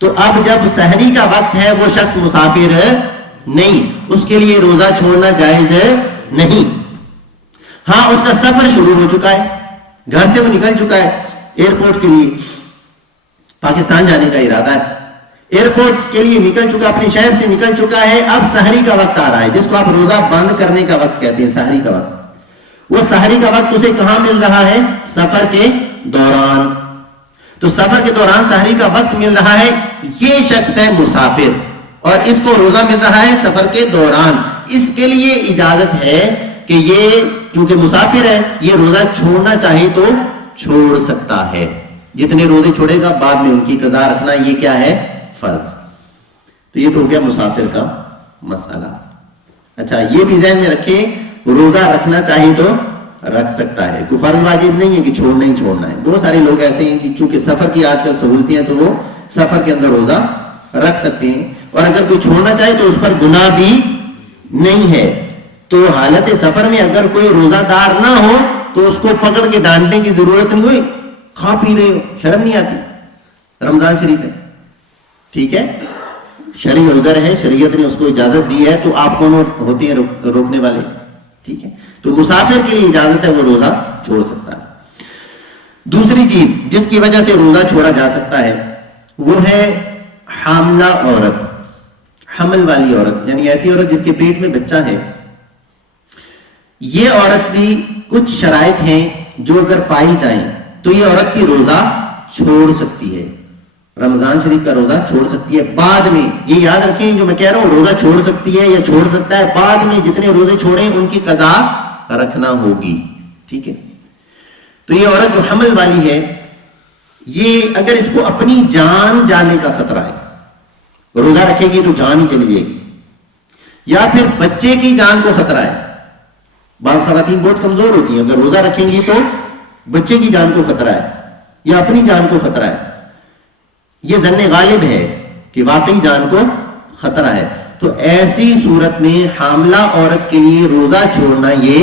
تو اب جب سحری کا وقت ہے، وہ شخص مسافر نہیں، اس کے لیے روزہ چھوڑنا جائز نہیں. ہاں، اس کا سفر شروع ہو چکا ہے، گھر سے وہ نکل چکا ہے، ایئرپورٹ کے لیے پاکستان جانے کا ارادہ ہے، ایئرپورٹ کے لیے نکل چکا، اپنے شہر سے نکل چکا ہے. اب سحری کا وقت آ رہا ہے جس کو آپ روزہ بند کرنے کا وقت کہتے ہیں، سحری کا وقت. وہ سحری کا وقت اسے کہاں مل رہا ہے؟ سفر کے دوران. تو سفر کے دوران سحری کا وقت مل رہا ہے، یہ شخص ہے مسافر، اور اس کو روزہ مل رہا ہے سفر کے دوران. اس کے لیے اجازت ہے کہ یہ چونکہ مسافر ہے، یہ روزہ چھوڑنا چاہے تو چھوڑ سکتا ہے. جتنے روزے چھوڑے گا بعد میں ان کی قضا رکھنا، یہ کیا ہے؟ فرض. تو یہ تو ہو گیا مسافر کا مسئلہ. اچھا، یہ بھی ذہن میں رکھیں، روزہ رکھنا چاہے تو رکھ سکتا ہے، کوئی فرض واجب نہیں ہے کہ چھوڑنا ہی چھوڑنا ہے. بہت سارے لوگ ایسے ہیں کہ چونکہ سفر کی آج کل سہولتیں ہیں تو وہ سفر کے اندر روزہ رکھ سکتے ہیں، اور اگر کوئی چھوڑنا چاہے تو اس پر گناہ بھی نہیں ہے. تو حالت سفر میں اگر کوئی روزہ دار نہ ہو تو اس کو پکڑ کے ڈانٹنے کی ضرورت نہیں ہوئی. کھا پی رہے ہو، شرم نہیں آتی؟ رمضان شریف ہے، ٹھیک ہے، شرعی عذر ہے, شریعت نے اس کو اجازت دی ہے, تو آپ کون ہوتے ہیں روکنے والے؟ ٹھیک ہے, تو مسافر کے لیے اجازت ہے, وہ روزہ چھوڑ سکتا ہے. دوسری چیز جس کی وجہ سے روزہ چھوڑا جا سکتا ہے وہ ہے حاملہ عورت, حمل والی عورت, یعنی ایسی عورت جس کے پیٹ میں بچہ ہے. یہ عورت بھی کچھ شرائط ہیں جو اگر پائی جائیں تو یہ عورت بھی روزہ چھوڑ سکتی ہے, رمضان شریف کا روزہ چھوڑ سکتی ہے. بعد میں یہ یاد رکھیں, جو میں کہہ رہا ہوں روزہ چھوڑ سکتی ہے یا چھوڑ سکتا ہے, بعد میں جتنے روزے چھوڑیں ان کی قضا رکھنا ہوگی. ٹھیک ہے, تو یہ عورت جو حمل والی ہے, یہ اگر اس کو اپنی جان جانے کا خطرہ ہے, روزہ رکھے گی تو جان ہی چلی جائے گی, یا پھر بچے کی جان کو خطرہ ہے. بعض خواتین بہت کمزور ہوتی ہیں, اگر روزہ رکھیں گی تو بچے کی جان کو خطرہ ہے یا اپنی جان کو خطرہ ہے. یہ ظن غالب ہے کہ واقعی جان کو خطرہ ہے, تو ایسی صورت میں حاملہ عورت کے لیے روزہ چھوڑنا یہ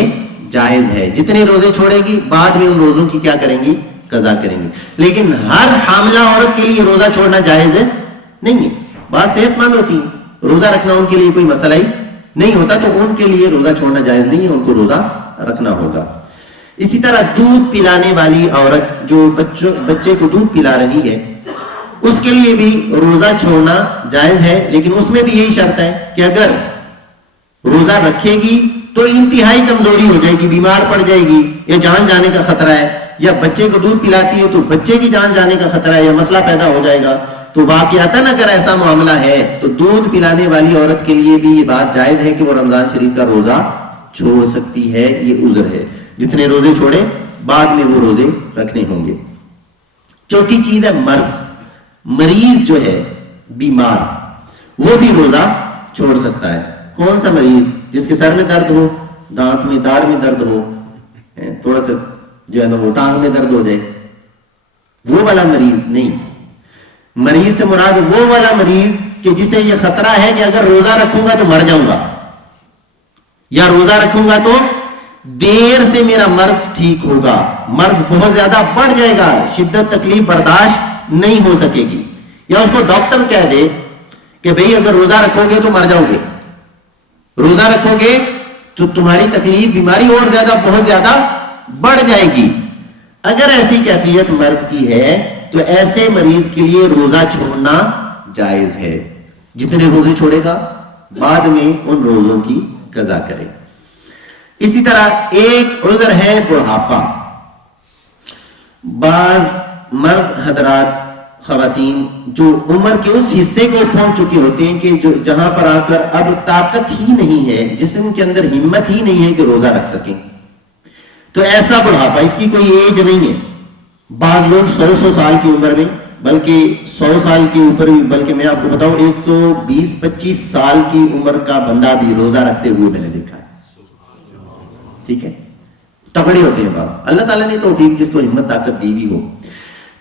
جائز ہے. جتنے روزے چھوڑے گی بعد میں ان روزوں کی کیا کریں گی؟ قضا کریں گی. لیکن ہر حاملہ عورت کے لیے روزہ چھوڑنا جائز نہیں ہے. بات صحت مند ہوتی ہیں, روزہ رکھنا ان کے لیے کوئی مسئلہ ہی نہیں ہوتا, تو ان کے لیے روزہ چھوڑنا جائز نہیں ہے, ان کو روزہ رکھنا ہوگا. اسی طرح دودھ پلانے والی عورت جو بچے کو دودھ پلا رہی ہے, اس کے لیے بھی روزہ چھوڑنا جائز ہے, لیکن اس میں بھی یہی شرط ہے کہ اگر روزہ رکھے گی تو انتہائی کمزوری ہو جائے گی, بیمار پڑ جائے گی, یا جان جانے کا خطرہ ہے, یا بچے کو دودھ پلاتی ہے تو بچے کی جان جانے کا خطرہ ہے یا مسئلہ پیدا ہو جائے گا. تو واقعتاً اگر ایسا معاملہ ہے تو دودھ پلانے والی عورت کے لیے بھی یہ بات جائز ہے کہ وہ رمضان شریف کا روزہ چھوڑ سکتی ہے, یہ عذر ہے. جتنے روزے چھوڑے بعد میں وہ روزے رکھنے ہوں گے. چوتھی چیز ہے مرض, مریض جو ہے بیمار, وہ بھی روزہ چھوڑ سکتا ہے. کون سا مریض؟ جس کے سر میں درد ہو, دانت میں, داڑھ میں درد ہو, تھوڑا سا جو ہے نا وہ ٹانگ میں درد ہو جائے, وہ والا مریض نہیں. مریض سے مراد وہ والا مریض کہ جسے یہ خطرہ ہے کہ اگر روزہ رکھوں گا تو مر جاؤں گا, یا روزہ رکھوں گا تو دیر سے میرا مرض ٹھیک ہوگا, مرض بہت زیادہ بڑھ جائے گا, شدت تکلیف برداشت نہیں ہو سکے گی, یا اس کو ڈاکٹر کہہ دے کہ بھئی اگر روزہ رکھو گے تو مر جاؤ گے, روزہ رکھو گے تو تمہاری تکلیف بیماری اور زیادہ بہت زیادہ بڑھ جائے گی. اگر ایسی کیفیت مرض کی ہے تو ایسے مریض کے لیے روزہ چھوڑنا جائز ہے. جتنے روزے چھوڑے گا بعد میں ان روزوں کی قضا کرے. اسی طرح ایک عذر ہے بڑھاپا. بعض مرد حضرات, خواتین جو عمر کے اس حصے کو پہنچ چکے ہوتے ہیں کہ جہاں پر آ کر اب طاقت ہی نہیں ہے, جسم کے اندر ہمت ہی نہیں ہے کہ روزہ رکھ سکیں, تو ایسا بڑھاپا, اس کی کوئی ایج نہیں ہے. بعض لوگ 100 سال کی عمر میں, بلکہ 100 سال کے اوپر بھی, بلکہ میں آپ کو بتاؤں 120-25 سال کی عمر کا بندہ بھی روزہ رکھتے ہوئے میں نے دیکھا ہے. ٹھیک ہے, تگڑے ہوتے ہیں بعض, اللہ تعالیٰ نے توفیق جس کو ہمت طاقت دی ہوئی ہو.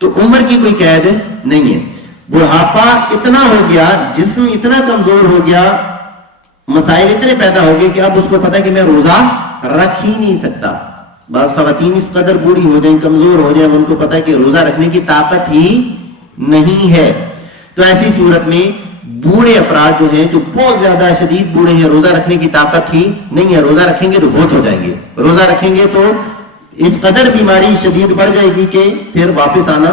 تو عمر کی کوئی قید نہیں ہے. بڑھاپا اتنا ہو گیا, جسم اتنا کمزور ہو گیا, مسائل اتنے پیدا ہو گئے کہ اب اس کو پتا کہ میں روزہ رکھ ہی نہیں سکتا. بعض خواتین اس قدر بوڑھی ہو جائیں, کمزور ہو جائیں, ان کو پتا کہ روزہ رکھنے کی طاقت ہی نہیں ہے. تو ایسی صورت میں بوڑھے افراد جو ہیں, جو بہت زیادہ شدید بوڑھے ہیں, روزہ رکھنے کی طاقت ہی نہیں ہے, روزہ رکھیں گے تو فوت ہو جائیں گے, روزہ رکھیں گے تو اس قدر بیماری شدید بڑھ جائے گی کہ پھر واپس آنا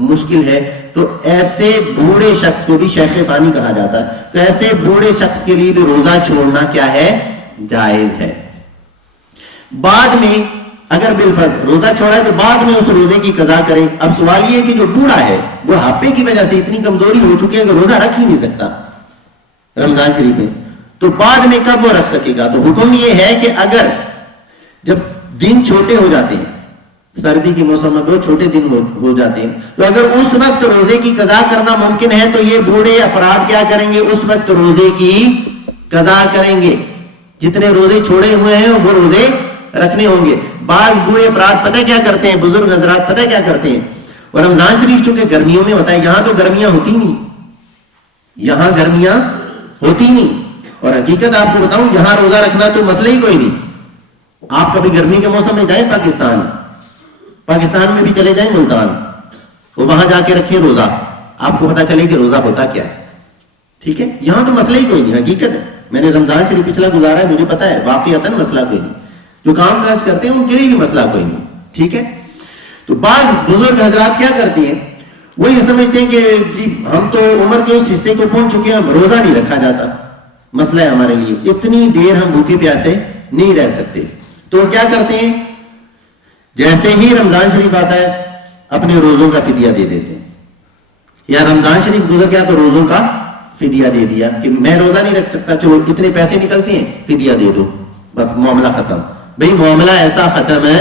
مشکل ہے. تو ایسے بوڑھے شخص کو بھی شیخ فانی کہا جاتا ہے, تو ایسے بوڑھے شخص کے لیے بھی روزہ چھوڑنا کیا ہے؟ جائز ہے. بعد میں اگر بالفرض روزہ چھوڑا ہے تو بعد میں اس روزے کی قضا کریں. اب سوال یہ ہے کہ جو بوڑھا ہے, بڑھاپے کی وجہ سے اتنی کمزوری ہو چکی ہے کہ روزہ رکھ ہی نہیں سکتا رمضان شریف میں, تو بعد میں کب وہ رکھ سکے گا؟ تو حکم یہ ہے کہ اگر جب دن چھوٹے ہو جاتے ہیں, سردی کے موسم میں بہت چھوٹے دن ہو جاتے ہیں, تو اگر اس وقت روزے کی قضا کرنا ممکن ہے تو یہ بوڑھے افراد کیا کریں گے؟ اس وقت روزے کی قضا کریں گے. جتنے روزے چھوڑے ہوئے ہیں وہ روزے رکھنے ہوں گے. بعض بوڑھے افراد پتہ کیا کرتے ہیں, بزرگ حضرات پتہ کیا کرتے ہیں, اور رمضان شریف چونکہ گرمیوں میں ہوتا ہے, یہاں تو گرمیاں ہوتی نہیں, یہاں گرمیاں ہوتی نہیں, اور حقیقت آپ کو بتاؤں یہاں روزہ رکھنا تو مسئلہ ہی کوئی نہیں. آپ کبھی گرمی کے موسم میں جائیں پاکستان میں بھی چلے جائیں ملتان, اور وہاں جا کے رکھیں روزہ, آپ کو پتا چلے کہ روزہ ہوتا کیا ہے. ٹھیک ہے, یہاں تو مسئلہ ہی کوئی نہیں, حقیقت ہے. میں نے رمضان شریف پچھلا گزارا ہے, مجھے پتا ہے واقعتاً مسئلہ کوئی نہیں. جو کام کاج کرتے ہیں ان کے لیے بھی مسئلہ کوئی نہیں. ٹھیک ہے, تو بعض بزرگ حضرات کیا کرتے ہیں, وہ یہ سمجھتے ہیں کہ جی ہم تو عمر کے اس حصے کو پہنچ چکے ہیں, روزہ نہیں رکھا جاتا, مسئلہ ہے ہمارے لیے, اتنی دیر ہم بھوکے پیاسے نہیں رہ سکتے. تو کیا کرتے ہیں, جیسے ہی رمضان شریف آتا ہے اپنے روزوں کا فدیہ دے دیتے ہیں, یا رمضان شریف گزر گیا تو روزوں کا فدیہ دے دیا کہ میں روزہ نہیں رکھ سکتا, چلو اتنے پیسے نکلتے ہیں فدیہ دے دو, بس معاملہ ختم. بھئی معاملہ ایسا ختم ہے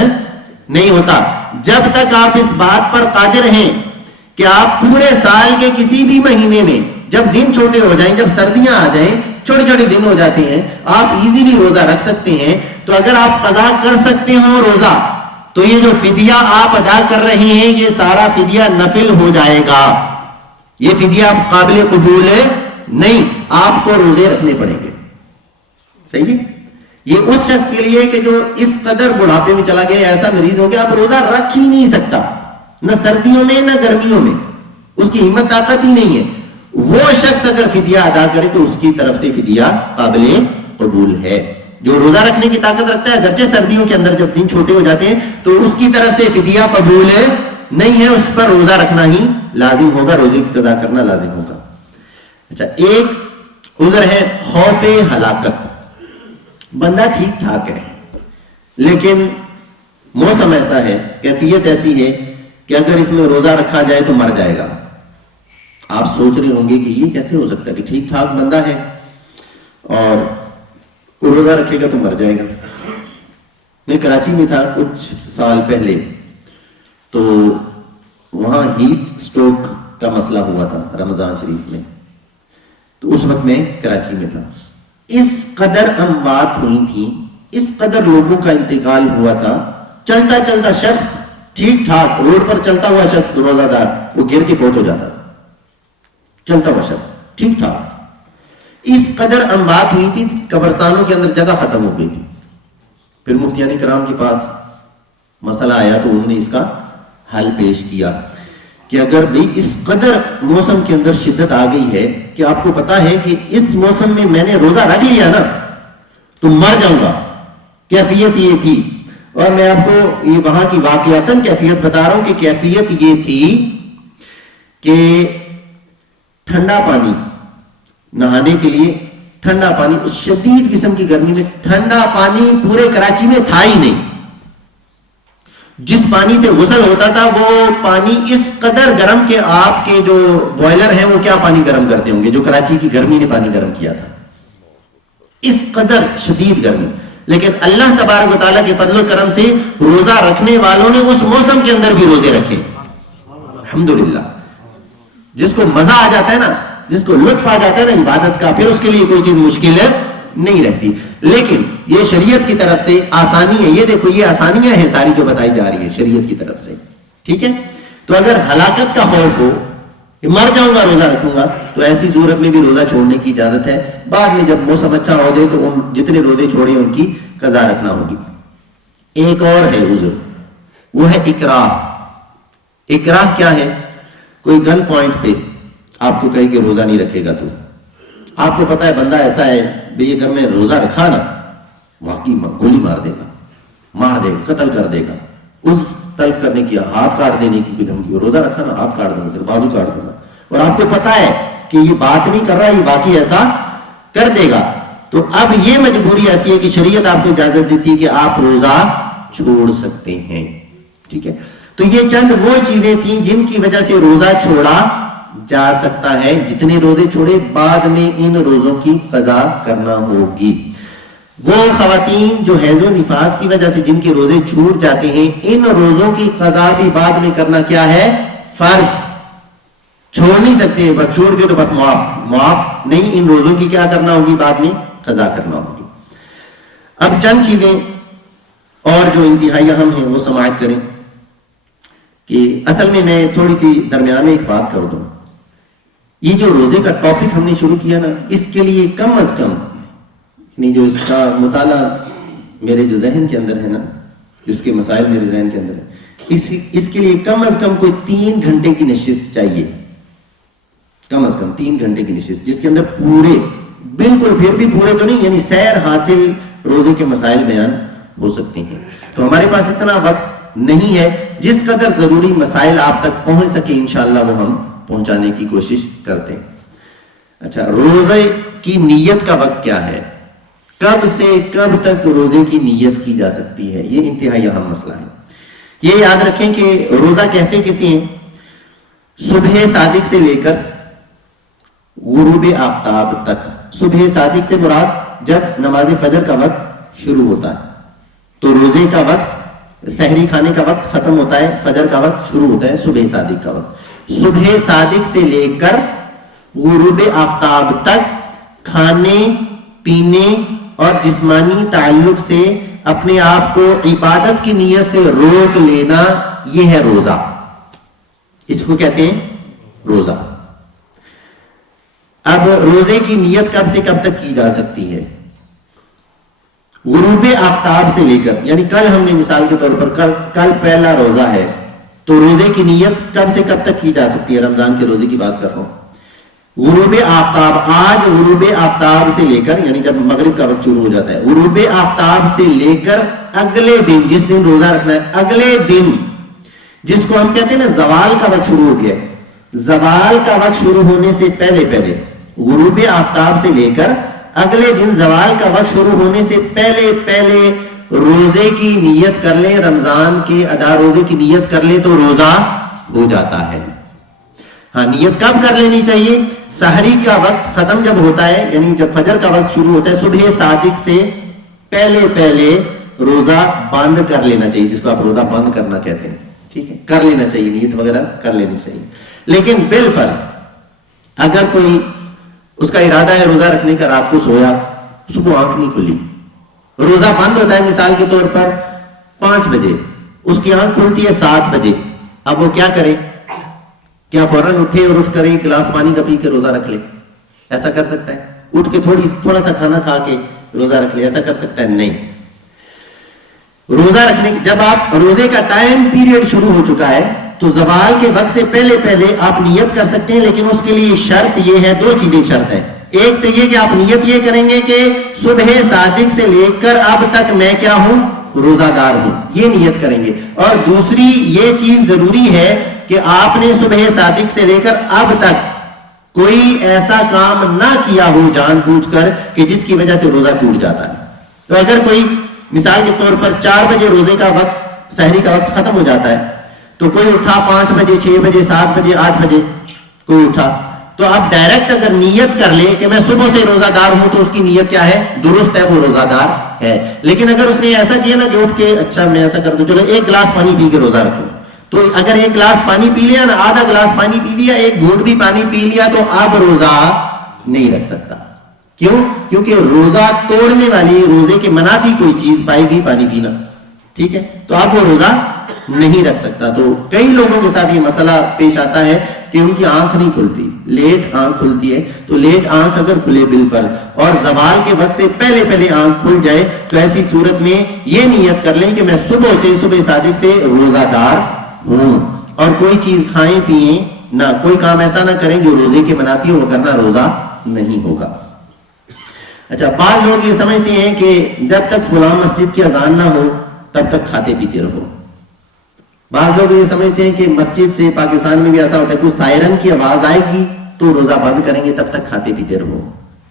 نہیں ہوتا جب تک آپ اس بات پر قادر ہیں کہ آپ پورے سال کے کسی بھی مہینے میں جب دن چھوٹے ہو جائیں, جب سردیاں آ جائیں, چھوٹے چھوٹے دن ہو جاتے ہیں, آپ ایزیلی روزہ رکھ سکتے ہیں. تو اگر آپ قضا کر سکتے ہو روزہ, تو یہ جو فدیہ آپ ادا کر رہے ہیں یہ سارا فدیہ نفل ہو جائے گا. یہ فدیہ قابل قبول نہیں, آپ کو روزے رکھنے پڑیں گے. صحیح ہے, یہ اس شخص کے لیے کہ جو اس قدر بڑھاپے میں چلا گیا, ایسا مریض ہو گیا اب روزہ رکھ ہی نہیں سکتا, نہ سردیوں میں نہ گرمیوں میں, اس کی ہمت طاقت ہی نہیں ہے. وہ شخص اگر فدیہ ادا کرے تو اس کی طرف سے فدیہ قابل قبول ہے. جو روزہ رکھنے کی طاقت رکھتا ہے, اگرچہ سردیوں کے اندر جب دن چھوٹے ہو جاتے ہیں تو اس کی طرف سے فدیہ قبول نہیں ہے, اس پر روزہ رکھنا ہی لازم ہوگا, روزے کی قضا کرنا لازم ہوگا. اچھا, ایک عذر ہے خوف ہلاکت. بندہ ٹھیک ٹھاک ہے لیکن موسم ایسا ہے, کیفیت ایسی ہے کہ اگر اس میں روزہ رکھا جائے تو مر جائے گا. آپ سوچ رہے ہوں گے کہ یہ کیسے ہو سکتا ہے کہ ٹھیک ٹھاک بندہ ہے اور روزہ رکھے گا تو مر جائے گا. میں کراچی میں تھا کچھ سال پہلے, تو وہاں ہیٹ سٹروک کا مسئلہ ہوا تھا رمضان شریف میں. تو اس وقت میں کراچی میں تھا, اس قدر اموات ہوئی تھیں, اس قدر لوگوں کا انتقال ہوا تھا. چلتا چلتا شخص ٹھیک ٹھاک روڈ پر چلتا ہوا شخص روزہ دار وہ گر کے فوت ہو جاتا, چلتا ہوا شخص ٹھیک ٹھاک. اس قدر اموات ہوئی تھی, قبرستانوں کے اندر جگہ ختم ہو گئی تھی. پھر مفتیان کرام کے پاس مسئلہ آیا تو انہوں نے اس کا حل پیش کیا کہ اگر بھی اس قدر موسم کے اندر شدت آ گئی ہے کہ آپ کو پتا ہے کہ اس موسم میں نے روزہ رکھ لیا نا تو مر جاؤں گا, کیفیت یہ تھی. اور میں آپ کو یہ وہاں کی واقعاتاً کیفیت بتا رہا ہوں کہ کیفیت یہ تھی کہ ٹھنڈا پانی نہانے کے لیے, ٹھنڈا پانی, اس شدید قسم کی گرمی میں ٹھنڈا پانی پورے کراچی میں تھا ہی نہیں. جس پانی سے غسل ہوتا تھا وہ پانی اس قدر گرم کہ آپ کے جو بوائلر ہیں وہ کیا پانی گرم کرتے ہوں گے, جو کراچی کی گرمی نے پانی گرم کیا تھا, اس قدر شدید گرمی. لیکن اللہ تبارک و تعالیٰ کے فضل و کرم سے روزہ رکھنے والوں نے اس موسم کے اندر بھی روزے رکھے, الحمدللہ. جس کو مزہ آ جاتا ہے نا, جس کو لطف آ جاتا ہے نا عبادت کا, پھر اس کے لیے کوئی چیز مشکل نہیں رہتی. لیکن یہ شریعت کی طرف سے آسانی ہے. یہ دیکھو, یہ آسانیاں ہیں ساری جو بتائی جا رہی ہے شریعت کی طرف سے. ٹھیک ہے, تو اگر ہلاکت کا خوف ہو کہ مر جاؤں گا روزہ رکھوں گا تو ایسی صورت میں بھی روزہ چھوڑنے کی اجازت ہے. بعد میں جب موسم اچھا ہو جائے تو ان جتنے روزے چھوڑے ان کی قضا رکھنا ہوگی. ایک اور ہے عذر, وہ ہے اکراہ. اکراہ کیا ہے؟ کوئی گن پوائنٹ پہ آپ کو کہے کہ روزہ نہیں رکھے گا, تو آپ کو پتا ہے بندہ ایسا ہے بھئی اگر میں روزہ رکھا نا واقعی گولی مار دے گا, قتل کر دے گا. اس تلف کرنے کی, ہاتھ کاٹ دینے کی کوئی دھمکی, روزہ رکھا نا ہاتھ کاٹ دوں گا, بازو کاٹ دوں گا, اور آپ کو پتا ہے کہ یہ بات نہیں کر رہا, یہ واقعی ایسا کر دے گا. تو اب یہ مجبوری ایسی ہے کہ شریعت آپ کو اجازت دیتی ہے کہ آپ روزہ چھوڑ سکتے ہیں. ٹھیک ہے, تو یہ چند وہ چیزیں تھیں جن کی وجہ سے روزہ چھوڑا جا سکتا ہے. جتنے روزے چھوڑے بعد میں ان روزوں کی قضا کرنا ہوگی. وہ خواتین جو حیض و نفاس کی وجہ سے جن کے روزے چھوٹ جاتے ہیں, ان روزوں کی قضا بھی بعد میں کرنا کیا ہے؟ فرض. چھوڑ نہیں سکتے, بس چھوڑ کے تو بس معاف نہیں, ان روزوں کی کیا کرنا ہوگی؟ بعد میں قضا کرنا ہوگی. اب چند چیزیں اور جو انتہائی اہم ہیں وہ سماعت کریں کہ اصل میں تھوڑی سی درمیان میں ایک بات کر دوں. یہ جو روزے کا ٹاپک ہم نے شروع کیا نا, اس کے لیے کم از کم جو اس کا مطالعہ میرے جو ذہن کے اندر ہے نا, اس کے مسائل میرے ذہن کے اندر ہے, اس کے لیے کم از کم کوئی 3 گھنٹے کی نشست چاہیے. کم از کم 3 گھنٹے کی نشست جس کے اندر پورے بالکل پھر بھی پورے تو نہیں یعنی سیر حاصل روزے کے مسائل بیان ہو سکتے ہیں. تو ہمارے پاس اتنا وقت نہیں ہے, جس قدر ضروری مسائل آپ تک پہنچ سکے انشاءاللہ وہ ہم پہنچانے کی کوشش کرتے ہیں. اچھا, روزے کی نیت کا وقت کیا ہے, کب سے کب تک روزے کی نیت کی جا سکتی ہے, یہ انتہائی اہم مسئلہ ہے. یہ یاد رکھیں کہ روزہ کہتے کسی ہیں صبح صادق سے لے کر غروب آفتاب تک. صبح صادق سے مراد جب نماز فجر کا وقت شروع ہوتا ہے تو روزے کا وقت, سحری کھانے کا وقت ختم ہوتا ہے, فجر کا وقت شروع ہوتا ہے صبح صادق کا وقت. صبح صادق سے لے کر غروب آفتاب تک کھانے پینے اور جسمانی تعلق سے اپنے آپ کو عبادت کی نیت سے روک لینا, یہ ہے روزہ. اس کو کہتے ہیں روزہ. اب روزے کی نیت کب سے کب تک کی جا سکتی ہے؟ غروب آفتاب سے لے کر, یعنی کل ہم نے مثال کے طور پر کل پہلا روزہ ہے تو روزے کی نیت کب سے کب تک کی جا سکتی ہے؟ رمضان کے روزے کی بات کر رہا ہوں. غروب آفتاب, آج غروب آفتاب سے لے کر, یعنی جب مغرب کا وقت شروع ہو جاتا ہے, غروب آفتاب سے لے کر اگلے دن, جس دن روزہ رکھنا ہے اگلے دن, جس کو ہم کہتے ہیں نا زوال کا وقت شروع ہو گیا, زوال کا وقت شروع ہونے سے پہلے پہلے, غروب آفتاب سے لے کر اگلے دن زوال کا وقت شروع ہونے سے پہلے پہلے روزے کی نیت کر لیں, رمضان کے ادا روزے کی نیت کر لیں تو روزہ ہو جاتا ہے. ہاں, نیت کب کر لینی چاہیے؟ سحری کا وقت ختم جب ہوتا ہے, یعنی جب فجر کا وقت شروع ہوتا ہے, صبح صادق سے پہلے پہلے روزہ بند کر لینا چاہیے, جس کو آپ روزہ بند کرنا کہتے ہیں. ٹھیک ہے, کر لینا چاہیے, نیت وغیرہ کر لینی چاہیے. لیکن بالفرض اگر کوئی اس کا ارادہ ہے روزہ رکھنے کا, رات کو سویا, صبح آنکھ نہیں کھلی, روزہ بند ہوتا ہے مثال کے طور پر 5 بجے, اس کی آنکھ کھلتی ہے 7 بجے, اب وہ کیا کرے؟ کیا فوراً اٹھے اور اٹھ کر ایک گلاس پانی کا پی کے روزہ رکھ لے؟ ایسا کر سکتا ہے؟ اٹھ کے تھوڑا سا کھانا کھا کے روزہ رکھ لے, ایسا کر سکتا ہے؟ نہیں. روزہ رکھنے جب آپ روزے کا ٹائم پیریڈ شروع ہو چکا ہے تو زوال کے وقت سے پہلے پہلے آپ نیت کر سکتے ہیں, لیکن اس کے لیے شرط یہ ہے, 2 چیزیں شرط ہے. ایک تو یہ کہ آپ نیت یہ کریں گے کہ صبح صادق سے لے کر اب تک میں کیا ہوں؟ روزہ دار ہوں, یہ نیت کریں گے. اور دوسری یہ چیز ضروری ہے کہ آپ نے صبح صادق سے لے کر اب تک کوئی ایسا کام نہ کیا ہو جان بوجھ کر کہ جس کی وجہ سے روزہ ٹوٹ جاتا ہے. تو اگر کوئی مثال کے طور پر 4 بجے روزے کا وقت, سحری کا وقت ختم ہو جاتا ہے, تو کوئی اٹھا 5 بجے 6 بجے 7 بجے 8 بجے کوئی اٹھا, تو اب ڈائریکٹ اگر نیت کر لے کہ میں صبح سے روزہ دار ہوں تو اس کی نیت کیا ہے؟ درست ہے, وہ روزہ دار ہے. لیکن اگر اس نے ایسا کیا نا کہ اٹھ کے اچھا میں ایسا کر دوں, چلو 1 گلاس پانی پی کے روزہ رکھوں, تو اگر 1 گلاس پانی پی لیا نا, آدھا گلاس پانی پی لیا, 1 گھونٹ بھی پانی پی لیا, تو اب روزہ نہیں رکھ سکتا. کیوں؟ کیونکہ روزہ توڑنے والی, روزے کے منافی کوئی چیز پائے گی پانی پینا. ٹھیک ہے, تو آپ وہ روزہ نہیں رکھ سکتا. تو کئی لوگوں کے ساتھ یہ مسئلہ پیش آتا ہے کہ ان کی آنکھ نہیں کھلتی, لیٹ آنکھ کھلتی ہے, تو لیٹ آنکھ اگر کھلے بالفرض اور زوال کے وقت سے پہلے پہلے آنکھ کھل جائے تو ایسی صورت میں یہ نیت کر لیں کہ میں صبح صادق سے روزہ دار ہوں, اور کوئی چیز کھائیں پیئیں نہ, کوئی کام ایسا نہ کریں جو روزے کے منافی ہو, کرنا روزہ نہیں ہوگا. اچھا, بعض لوگ یہ سمجھتے ہیں کہ جب تک فلاں مسجد کی اذان نہ ہو تب تک کھاتے پیتے رہو. بعض لوگ یہ سمجھتے ہیں کہ مسجد سے, پاکستان میں بھی ایسا ہوتا ہے, کچھ سائرن کی آواز آئے گی تو روزہ بند کریں گے, تب تک کھاتے پیتے رہو.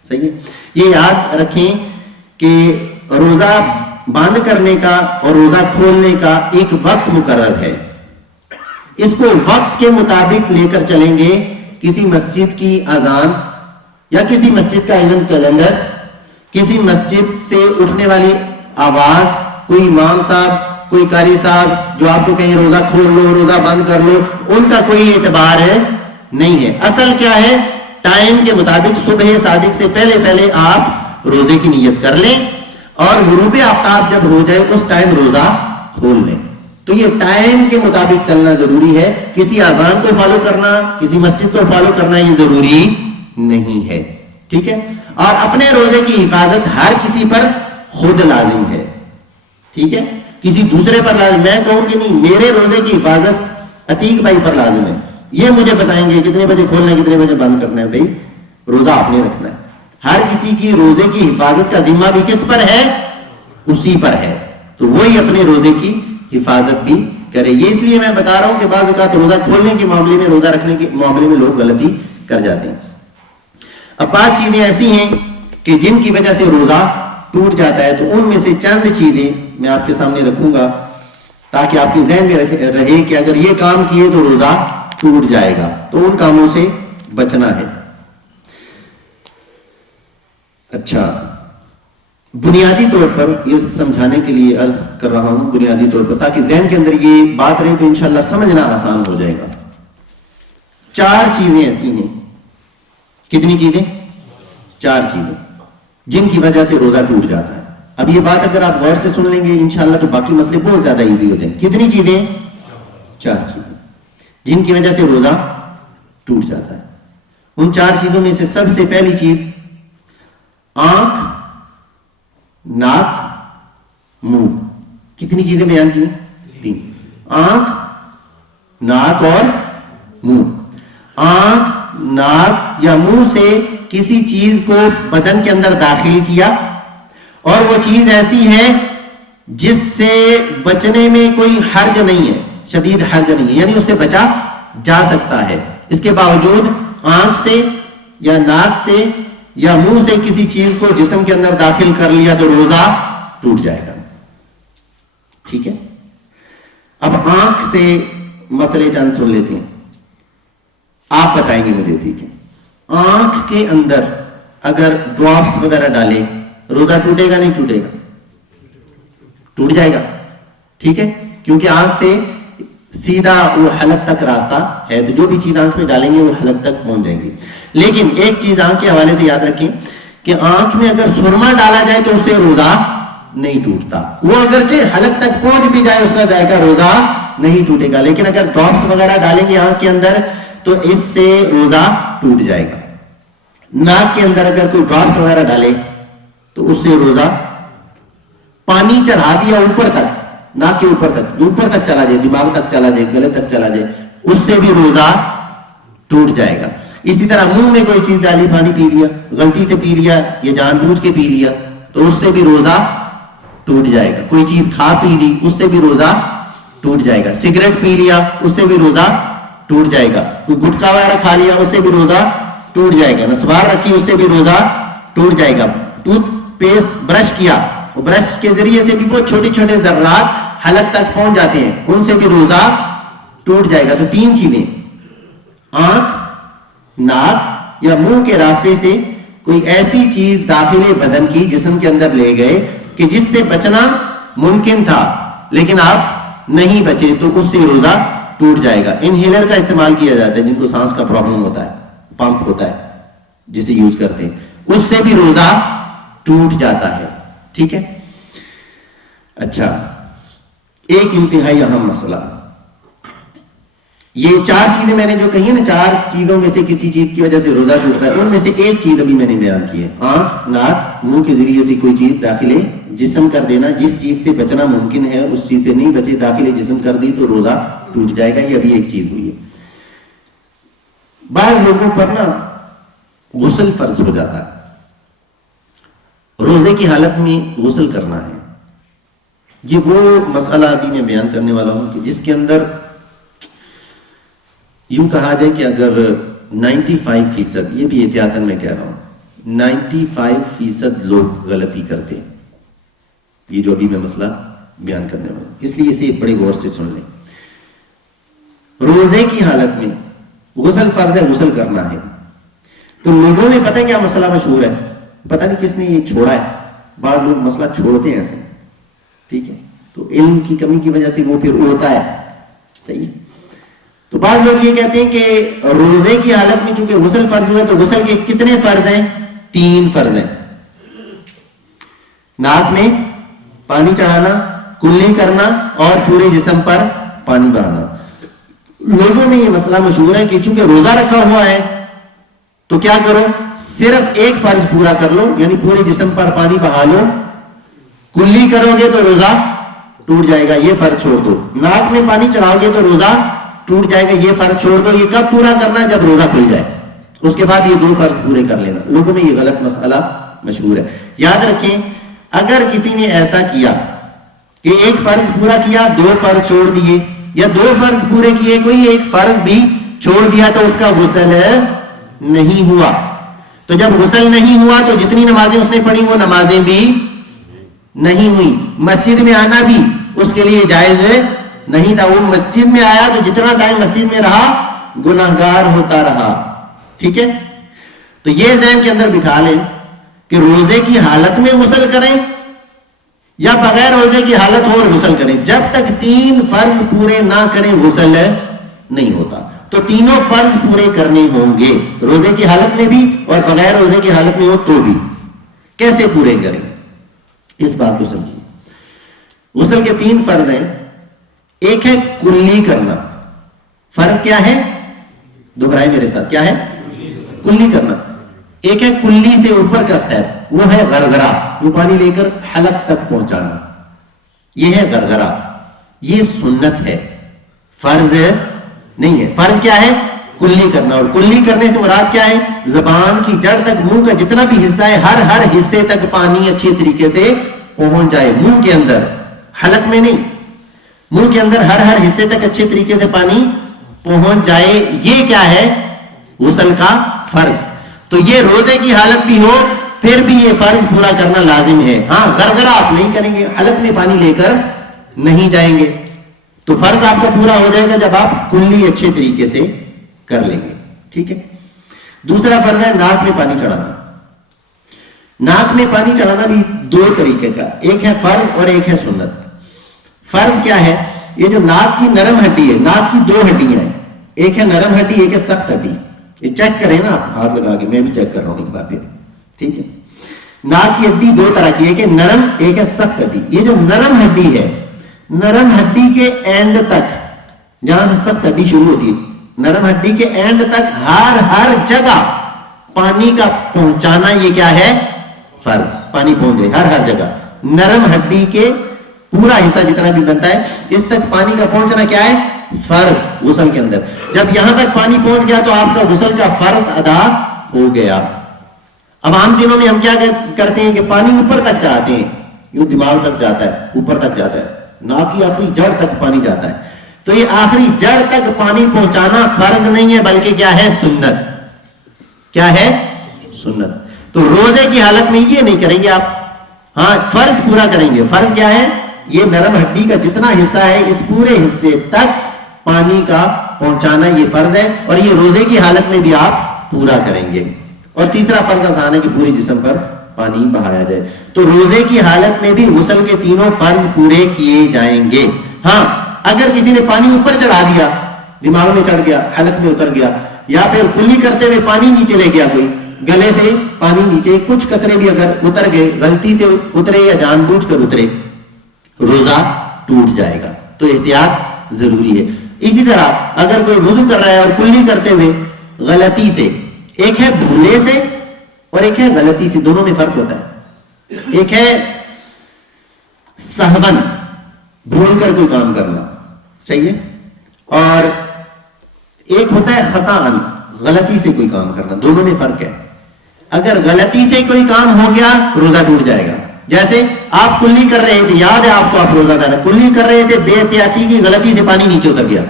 صحیح ہے, یہ یاد رکھیں کہ روزہ بند کرنے کا اور روزہ کھولنے کا ایک وقت مقرر ہے. اس کو وقت کے مطابق لے کر چلیں گے. کسی مسجد کی اذان یا کسی مسجد کا ایونٹ کیلنڈر, کسی مسجد سے اٹھنے والی آواز, کوئی امام صاحب, کوئی قاری صاحب جو آپ کو کہیں روزہ کھول لو, روزہ بند کر لو, ان کا کوئی اعتبار نہیں ہے. اصل کیا ہے؟ ٹائم کے مطابق صبح صادق سے پہلے پہلے آپ روزے کی نیت کر لیں اور غروب آفتاب جب ہو جائے اس ٹائم روزہ کھول لیں. تو یہ ٹائم کے مطابق چلنا ضروری ہے. کسی اذان کو فالو کرنا, کسی مسجد کو فالو کرنا یہ ضروری نہیں ہے. ٹھیک ہے, اور اپنے روزے کی حفاظت ہر کسی پر خود لازم ہے. ٹھیک ہے, کسی دوسرے پر لازم, میں کہوں کہ نہیں میرے روزے کی حفاظت عتیق بھائی پر لازم ہے, یہ مجھے بتائیں گے کتنے بجے کھولنا ہے کتنے بجے بند کرنا ہے. بھائی روزہ آپ نے رکھنا ہے. ہر کسی کی روزے کی حفاظت کا ذمہ بھی کس پر ہے؟ اسی پر ہے. تو وہی اپنے روزے کی حفاظت بھی کرے. یہ اس لیے میں بتا رہا ہوں کہ بعض اوقات روزہ کھولنے کے معاملے میں روزہ رکھنے کے معاملے میں لوگ غلطی کر جاتے ہیں. اب بعض چیزیں ایسی ہیں کہ جن کی وجہ سے روزہ ٹوٹ جاتا ہے. تو ان میں سے چند چیزیں میں آپ کے سامنے رکھوں گا تاکہ آپ کے ذہن میں رہے کہ اگر یہ کام کیے تو روزہ ٹوٹ جائے گا. تو ان کاموں سے بچنا ہے. اچھا, بنیادی طور پر یہ سمجھانے کے لیے عرض کر رہا ہوں بنیادی طور پر تاکہ ذہن کے اندر یہ بات رہے تو انشاءاللہ سمجھنا آسان ہو جائے گا. 4 چیزیں ایسی ہیں. کتنی چیزیں؟ 4 چیزیں جن کی وجہ سے روزہ ٹوٹ جاتا ہے. اب یہ بات اگر آپ غور سے سن لیں گے انشاءاللہ تو باقی مسئلے بہت زیادہ ایزی ہو جائیں. کتنی چیزیں؟ 4 چیزیں جن کی وجہ سے روزہ ٹوٹ جاتا ہے. ان 4 چیزوں میں سے سب سے پہلی چیز آنکھ, ناک, منہ. کتنی چیزیں بیان کی ہیں؟ 3. آنکھ, ناک اور منہ. آنکھ, ناک یا منہ سے کسی چیز کو بدن کے اندر داخل کیا اور وہ چیز ایسی ہے جس سے بچنے میں کوئی حرج نہیں ہے, شدید حرج نہیں ہے, یعنی اس سے بچا جا سکتا ہے. اس کے باوجود آنکھ سے یا ناک سے یا منہ سے کسی چیز کو جسم کے اندر داخل کر لیا تو روزہ ٹوٹ جائے گا. ٹھیک ہے. اب آنکھ سے مسئلے چند سن لیتے ہیں, آپ بتائیں گے مجھے. ٹھیک ہے. آنکھ کے اندر اگر ڈراپس وغیرہ ڈالے روزہ ٹوٹے گا نہیں ٹوٹے گا؟ ٹوٹ جائے گا. ٹھیک ہے, کیونکہ آنکھ سے سیدھا وہ حلق تک راستہ ہے, تو جو بھی چیز آنکھ میں ڈالیں گے وہ حلق تک پہنچ جائیں گی. لیکن ایک چیز آنکھ کے حوالے سے یاد رکھیں کہ آنکھ میں اگر سرما ڈالا جائے تو اس سے روزہ نہیں ٹوٹتا. وہ اگرچہ حلق تک پہنچ بھی جائے اس کا ذائقہ روزہ نہیں ٹوٹے گا. لیکن اگر ڈراپس وغیرہ ڈالیں گے آنکھ کے اندر تو اس سے روزہ ٹوٹ جائے گا. ناک کے اندر اگر کوئی ڈراپس وغیرہ ڈالے تو اس سے روزہ, پانی چڑھا دیا اوپر تک, ناک کے اوپر تک, اوپر تک چلا جائے, دماغ تک چلا جائے, گلے تک چلا جائے, اس سے بھی روزہ ٹوٹ جائے گا. اسی طرح منہ میں کوئی چیز ڈالی, پانی پی لیا, غلطی سے پی لیا یا جان بوجھ کے پی لیا تو اس سے بھی روزہ ٹوٹ جائے گا. کوئی چیز کھا پی لی اس سے بھی روزہ ٹوٹ جائے گا. سگریٹ پی لیا اس سے بھی روزہ ٹوٹ جائے گا. کوئی گٹکا وغیرہ کھا لیا اس سے بھی روزہ ٹوٹ جائے گا. نسوار رکھی اس سے بھی روزہ ٹوٹ جائے گا. ٹوتھ پیسٹ برش کیا, برش کے ذریعے سے بھی بہت چھوٹے چھوٹے ذرات حلق تک پہنچ جاتے ہیں, ان سے بھی روزہ ٹوٹ جائے گا. تو 3 چیزیں, آنکھ, ناک یا منہ کے راستے سے کوئی ایسی چیز داخل بدن کی جسم کے اندر لے گئے کہ جس سے بچنا ممکن تھا لیکن آپ نہیں بچے تو اس سے روزہ ٹوٹ جائے گا. انہیلر کا استعمال کیا جاتا ہے جن کو سانس کا پرابلم ہوتا ہے, پمپ ہوتا ہے جسے یوز کرتے ہیں, اس سے بھی روزہ ٹوٹ جاتا ہے. ٹھیک ہے. اچھا, ایک انتہائی اہم مسئلہ, یہ 4 چیزیں میں نے جو کہی ہیں نا, 4 چیزوں میں سے کسی چیز کی وجہ سے روزہ ٹوٹتا ہے, ان میں سے ایک چیز ابھی میں نے بیان کی ہے, آنکھ, ناک, منہ کے ذریعے سے کوئی چیز داخلے جسم کر دینا. جس چیز سے بچنا ممکن ہے اس چیز سے نہیں بچے, داخلے جسم کر دی تو روزہ ٹوٹ جائے گا. یہ ابھی ایک چیز ہوئی ہے. بعض لوگوں پر نا غسل فرض ہو جاتا ہے, روزے کی حالت میں غسل کرنا ہے. یہ وہ مسئلہ ابھی میں بیان کرنے والا ہوں کہ جس کے اندر یوں کہا جائے کہ اگر 95%, یہ بھی احتیاطاً میں کہہ رہا ہوں, 95% لوگ غلطی کرتے ہیں. یہ جو ابھی میں مسئلہ بیان کرنے والا ہوں, اس لیے اسے بڑے غور سے سن لیں. روزے کی حالت میں غسل فرض ہے, غسل کرنا ہے. تو لوگوں میں پتہ کیا مسئلہ مشہور ہے, پتہ نہیں کس نے یہ چھوڑا ہے. بعض لوگ مسئلہ چھوڑتے ہیں ایسے, ٹھیک ہے, تو علم کی کمی کی وجہ سے وہ پھر اڑتا ہے. صحیح ہے. تو بعض لوگ یہ کہتے ہیں کہ روزے کی حالت میں چونکہ غسل فرض ہوا ہے تو غسل کے کتنے فرض ہیں؟ 3 فرض ہیں. ناک میں پانی چڑھانا, کلی کرنا اور پورے جسم پر پانی بہانا. لوگوں میں یہ مسئلہ مشہور ہے کہ چونکہ روزہ رکھا ہوا ہے تو کیا کرو, صرف ایک فرض پورا کر لو, یعنی پورے جسم پر پانی بہا لو. کلی کرو گے تو روزہ ٹوٹ جائے گا, یہ فرض چھوڑ دو. ناک میں پانی چڑھاؤ گے تو روزہ ٹوٹ جائے گا، یہ فرض چھوڑ دو. یہ کب پورا کرنا؟ جب روزہ کھل جائے، اس کے بعد یہ 2 فرض پورے کر لینا. لوگوں میں یہ غلط مسئلہ مشہور ہے. یاد رکھیں اگر کسی نے ایسا کیا کہ ایک فرض پورا کیا 2 فرض چھوڑ دیے، یا 2 فرض پورے کیے کوئی ایک فرض بھی چھوڑ دیا، تو اس کا غسل نہیں ہوا. تو جب غسل نہیں ہوا تو جتنی نمازیں اس نے پڑھی وہ نمازیں بھی نہیں ہوئی. مسجد میں آنا بھی اس کے لیے جائز نہیں تھا. وہ مسجد میں آیا تو جتنا ٹائم مسجد میں رہا گناہگار ہوتا رہا. ٹھیک ہے، تو یہ ذہن کے اندر بٹھا لیں کہ روزے کی حالت میں غسل کریں یا بغیر روزے کی حالت ہو اور غسل کریں. جب تک 3 فرض پورے نہ کریں غسل نہیں ہوتا. تو تینوں فرض پورے کرنے ہوں گے، روزے کی حالت میں بھی اور بغیر روزے کی حالت میں ہو تو بھی. کیسے پورے کریں اس بات کو سمجھیے. غسل کے 3 فرض ہیں. ایک ہے کلی کرنا. فرض کیا ہے؟ دوہرائیں میرے ساتھ، کیا ہے؟ کلی کرنا. ایک ہے کلی سے اوپر کا سٹیپ، وہ ہے غرغرہ، وہ پانی لے کر حلق تک پہنچانا. یہ ہے غرغرہ، یہ سنت ہے، فرض نہیں ہے. فرض کیا ہے؟ کلی کرنا. اور کلی کرنے سے مراد کیا ہے؟ زبان کی جڑ تک منہ کا جتنا بھی حصہ ہے ہر حصے تک پانی اچھی طریقے سے پہنچ جائے. منہ کے اندر، حلق میں نہیں، منہ کے اندر ہر حصے تک اچھے طریقے سے پانی پہنچ جائے. یہ کیا ہے؟ غسل کا فرض. تو یہ روزے کی حالت بھی ہو پھر بھی یہ فرض پورا کرنا لازم ہے. ہاں غرغرہ آپ نہیں کریں گے، حلق میں پانی لے کر نہیں جائیں گے. تو فرض آپ کا پورا ہو جائے گا جب آپ کلی اچھے طریقے سے کر لیں گے. ٹھیک ہے. دوسرا فرض ہے ناک میں پانی چڑھانا. ناک میں پانی چڑھانا بھی 2 طریقے کا، ایک ہے فرض اور ایک ہے سنت. فرض کیا ہے؟ یہ جو ناک کی نرم ہڈی ہے، ناک کی 2 ہڈیاں ہیں، ایک ہے نرم ہڈی ایک ہے سخت ہڈی. یہ چیک کریں نا آپ ہاتھ لگا کے، میں بھی چیک کر رہا ہوں ایک بار پھر. ٹھیک ہے. ناک کی ہڈی 2 طرح کی، ایک ہے نرم ایک ہے سخت ہڈی. یہ جو نرم ہڈی ہے، نرم ہڈی کے اینڈ تک، جہاں سے سخت ہڈی شروع ہوتی ہے، نرم ہڈی کے اینڈ تک ہر جگہ پانی کا پہنچانا یہ کیا ہے؟ فرض. پانی پہنچ گئے ہر جگہ. نرم ہڈی کے پورا حصہ جتنا بھی بنتا ہے اس تک پانی کا پہنچنا کیا ہے؟ فرض. غسل کے اندر جب یہاں تک پانی پہنچ گیا تو آپ کا غسل کا فرض ادا ہو گیا. اب عام دنوں میں ہم کیا کرتے ہیں کہ پانی اوپر تک چڑھاتے ہیں، یوں دماغ تک جاتا ہے، اوپر تک جاتا ہے، ناک کی آخری جڑ تک پانی جاتا ہے. تو یہ آخری جڑ تک پانی پہنچانا فرض نہیں ہے بلکہ کیا ہے؟ سنت. کیا ہے؟ سنت. تو روزے کی حالت میں یہ نہیں کریں گے آپ. ہاں فرض پورا کریں گے. فرض کیا ہے؟ یہ نرم ہڈی کا جتنا حصہ ہے اس پورے حصے تک پانی کا پہنچانا یہ فرض ہے، اور یہ روزے کی حالت میں بھی آپ پورا کریں گے. اور تیسرا فرض آسان ہے کہ پورے جسم پر پانی بہایا جائے. تو روزے کی حالت میں بھی غسل کے تینوں فرض پورے کیے جائیں گے. ہاں اگر کسی نے پانی اوپر چڑھا دیا، دماغ میں چڑھ گیا، حلق میں اتر گیا، یا پھر کلی کرتے ہوئے پانی نیچے لے گیا، کوئی گلے سے پانی نیچے کچھ قطرے بھی اگر اتر گئے، غلطی سے اترے یا جان بوجھ کر اترے، روزہ ٹوٹ جائے گا. تو احتیاط ضروری ہے. اسی طرح اگر کوئی وضو کر رہا ہے اور کلی کرتے ہوئے غلطی سے، ایک ہے بھولے سے اور ایک ہے غلطی سے، دونوں میں فرق ہوتا ہے. ایک ہے سہون، بھول کر کوئی کام کرنا، صحیح ہے، اور ایک ہوتا ہے خطاً، غلطی سے کوئی کام کرنا. دونوں میں فرق ہے. اگر غلطی سے کوئی کام ہو گیا روزہ ٹوٹ جائے گا. جیسے آپ کلی کر رہے تھے، یاد ہے آپ کو، آپ روزہ دار کلی کر رہے تھے، بے احتیاطی کی غلطی سے پانی نیچے اتر گیا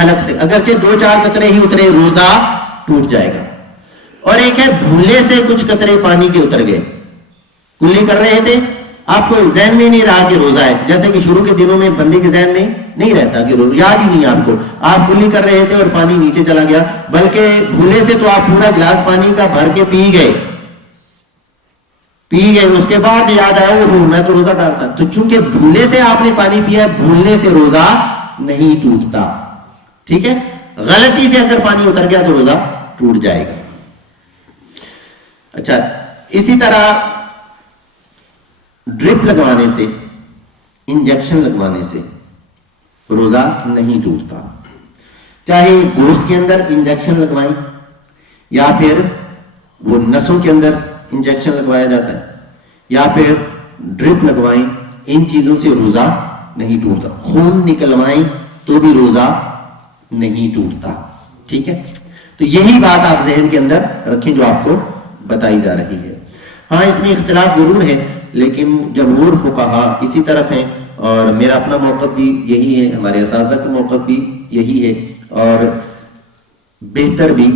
حلق سے، اگرچہ 2-4 قطرے ہی اترے، روزہ ٹوٹ جائے گا. اور ایک ہے بھولے سے کچھ قطرے پانی کے اتر گئے، کلی کر رہے تھے، آپ کو ذہن میں نہیں رہا کہ روزہ ہے، جیسے کہ شروع کے دنوں میں بندے کے ذہن میں نہیں رہتا کہ روزہ، یاد ہی نہیں آپ کو، آپ کلی کر رہے تھے اور پانی نیچے چلا گیا، بلکہ بھولے سے تو آپ پورا گلاس پانی کا بھر کے پی گئے، اس کے بعد یاد آیا وہ میں تو روزہ دار تھا. تو چونکہ بھولے سے آپ نے پانی پیا، بھولنے سے روزہ نہیں ٹوٹتا. ٹھیک ہے. غلطی سے اگر پانی اتر گیا تو روزہ ٹوٹ جائے گا. اچھا، اسی طرح ڈرپ لگوانے سے، انجیکشن لگوانے سے روزہ نہیں ٹوٹتا. چاہے گوشت کے اندر انجیکشن لگوائیں یا پھر وہ نسوں کے اندر انجیکشن لگوایا جاتا ہے یا پھر ڈرپ لگوائیں، ان چیزوں سے روزہ نہیں ٹوٹتا. خون نکلوائیں تو بھی روزہ نہیں ٹوٹتا. ٹھیک ہے, تو یہی بات آپ ذہن کے اندر رکھیں جو آپ کو بتائی جا رہی ہے. ہاں اس میں اختلاف ضرور ہے لیکن جمہور فقہا اسی طرف ہیں اور میرا اپنا موقف بھی یہی ہے, ہمارے اساتذہ کا موقف بھی یہی ہے اور بہتر بھی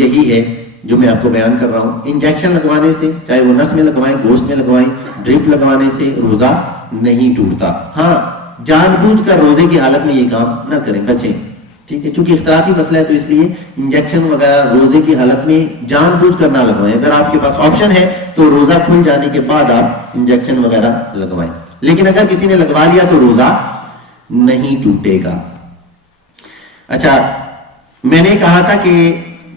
یہی ہے جو میں آپ کو بیان کر رہا ہوں. انجیکشن لگوانے سے, چاہے وہ نس میں لگوائیں, گوشت میں لگوائیں, ڈرپ لگوانے سے روزہ نہیں ٹوٹتا. ہاں جان بوجھ کر روزے کی حالت میں یہ کام نہ کریں, بچیں. ٹھیک ہے, چونکہ اختلافی مسئلہ ہے تو اس لیے انجیکشن وغیرہ روزے کی حالت میں جان بوجھ کر نہ لگوائیں. اگر آپ کے پاس آپشن ہے تو روزہ کھل جانے کے بعد آپ انجیکشن وغیرہ لگوائیں, لیکن اگر کسی نے لگوا لیا تو روزہ نہیں ٹوٹے گا. اچھا, میں نے کہا تھا کہ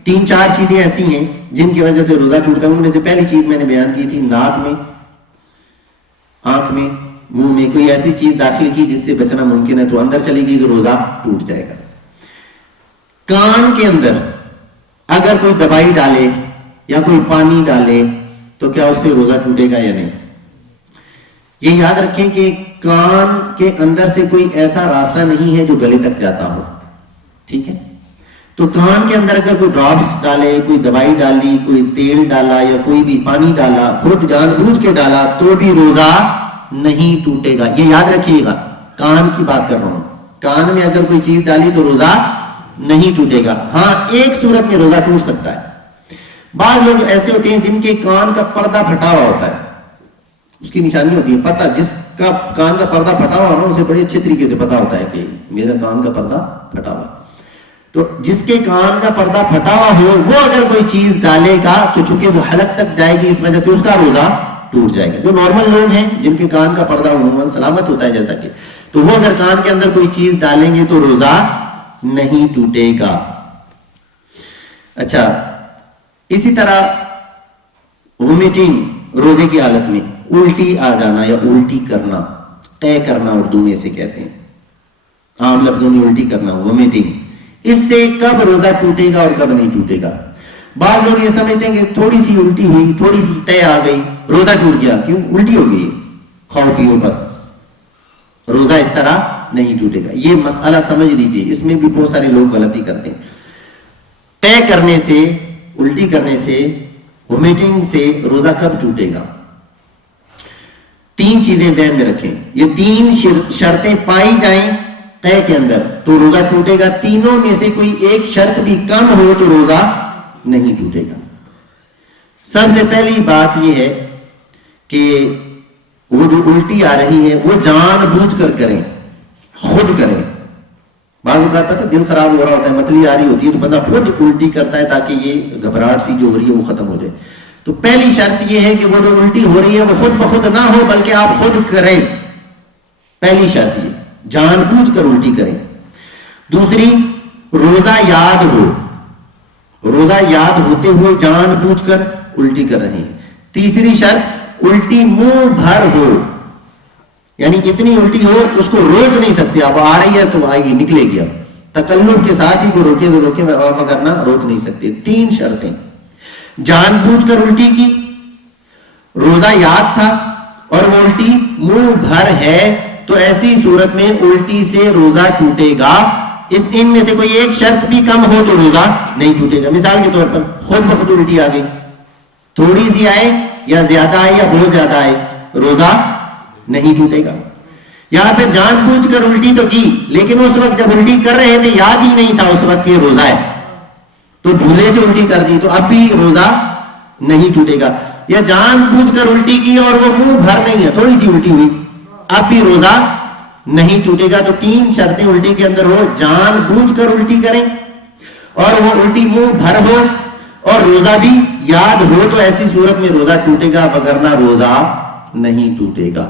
3-4 چیزیں ایسی ہیں جن کی وجہ سے روزہ ٹوٹتا ہے. ان میں سے پہلی چیز میں نے بیان کی تھی, ناک میں, آنکھ میں, منہ میں کوئی ایسی چیز داخل کی جس سے بچنا ممکن ہے تو اندر چلی گئی تو روزہ ٹوٹ جائے گا. کان کے اندر اگر کوئی دوائی ڈالے یا کوئی پانی ڈالے تو کیا اس سے روزہ ٹوٹے گا یا نہیں؟ یہ یاد رکھیں کہ کان کے اندر سے کوئی ایسا راستہ نہیں ہے جو گلے تک جاتا ہو. ٹھیک ہے, تو کان کے اندر اگر کوئی ڈراپس ڈالے, کوئی دوائی ڈالی, کوئی تیل ڈالا یا کوئی بھی پانی ڈالا, خود جان بوجھ کے ڈالا تو بھی روزہ نہیں ٹوٹے گا. یہ یاد رکھیے گا, کان کی بات کر رہا ہوں. کان میں اگر کوئی چیز ڈالی تو روزہ نہیں ٹوٹے گا. ہاں ایک صورت میں روزہ ٹوٹ سکتا ہے. بعض لوگ ایسے ہوتے ہیں جن کے کان کا پردہ پھٹا ہوا ہوتا ہے, اس کی نشانی ہوتی ہے, پتہ جس کا کان کا پردہ پھٹا ہوا نا اسے بڑے اچھے طریقے سے پتا ہوتا ہے کہ میرا کان کا پردہ پھٹا ہوا. تو جس کے کان کا پردہ پھٹا ہوا ہو وہ اگر کوئی چیز ڈالے گا تو چونکہ وہ حلق تک جائے گی, اس وجہ سے اس کا روزہ ٹوٹ جائے گا. جو نارمل لوگ ہیں جن کے کان کا پردہ عموماً سلامت ہوتا ہے جیسا کہ, تو وہ اگر کان کے اندر کوئی چیز ڈالیں گے تو روزہ نہیں ٹوٹے گا. اچھا, اسی طرح وومیٹنگ, روزے کی حالت میں الٹی آ جانا یا الٹی کرنا, طے کرنا اردو میں سے کہتے ہیں, عام لفظوں میں الٹی کرنا, وومیٹنگ. اس سے کب روزہ ٹوٹے گا اور کب نہیں ٹوٹے گا؟ بعض لوگ یہ سمجھتے ہیں کہ تھوڑی سی الٹی ہوئی, تھوڑی سی طے آ گئی, روزہ ٹوٹ گیا. کیوں؟ الٹی ہو گئی, کھاؤ پیو بس, روزہ اس طرح نہیں ٹوٹے گا. یہ مسئلہ سمجھ لیجیے, اس میں بھی بہت سارے لوگ غلطی کرتے ہیں. طے کرنے سے, الٹی کرنے سے, وومیٹنگ سے روزہ کب ٹوٹے گا؟ 3 چیزیں ذہن میں رکھیں. یہ 3 شرطیں پائی جائیں طے کے اندر تو روزہ ٹوٹے گا. تینوں میں سے کوئی ایک شرط بھی کم ہو تو روزہ نہیں ٹوٹے گا. سب سے پہلی بات یہ ہے کہ وہ جو الٹی آ رہی ہے وہ جان بوجھ کر کریں, خود کریں. بعض اوقات پتہ دل خراب ہو رہا ہوتا ہے, متلی آ رہی ہوتی ہے تو بندہ خود الٹی کرتا ہے تاکہ یہ گھبراہٹ سی جو ہو رہی ہے وہ ختم ہو جائے. تو پہلی شرط یہ ہے کہ وہ جو الٹی ہو رہی ہے وہ خود بخود نہ ہو بلکہ آپ خود کریں. پہلی شرط یہ, جان بوجھ کر الٹی کریں. دوسری, روزہ یاد ہو, روزہ یاد ہوتے ہوئے جان بوجھ کر الٹی کر رہے ہیں. تیسری شرط, الٹی منہ بھر ہو, یعنی اتنی الٹی ہو اس کو روک نہیں سکتے. اب آ رہی ہے تو آئیے, نکلے گی. اب تکلف کے ساتھ ہی کو روکے تو روکے, وغیرہ روک نہیں سکتے. 3 شرطیں, جان بوجھ کر الٹی کی, روزہ یاد تھا اور وہ الٹی منہ بھر ہے تو ایسی صورت میں الٹی سے روزہ ٹوٹے گا. اس 3 میں سے کوئی ایک شرط بھی کم ہو تو روزہ نہیں ٹوٹے گا. مثال کے طور پر خود بخود الٹی آ گئی, تھوڑی سی آئے یا زیادہ آئے یا بہت زیادہ آئے, روزہ نہیں ٹوٹے گا. یا پھر جان بوجھ کر الٹی تو کی لیکن اس وقت جب الٹی کر رہے تھے یاد ہی نہیں تھا اس وقت یہ روزہ ہے تو بھولے سے الٹی کر دی تو اب بھی روزہ نہیں ٹوٹے گا. یا جان بوجھ کر الٹی کی اور وہ منہ بھر نہیں ہے, تھوڑی سی الٹی ہوئی, اب بھی روزہ نہیں ٹوٹے گا. تو 3 شرطیں الٹی کے اندر ہو, جان بوجھ کر الٹی کریں اور وہ الٹی منہ بھر ہو اور روزہ بھی یاد ہو تو ایسی صورت میں روزہ ٹوٹے گا, وگرنہ روزہ نہیں ٹوٹے گا.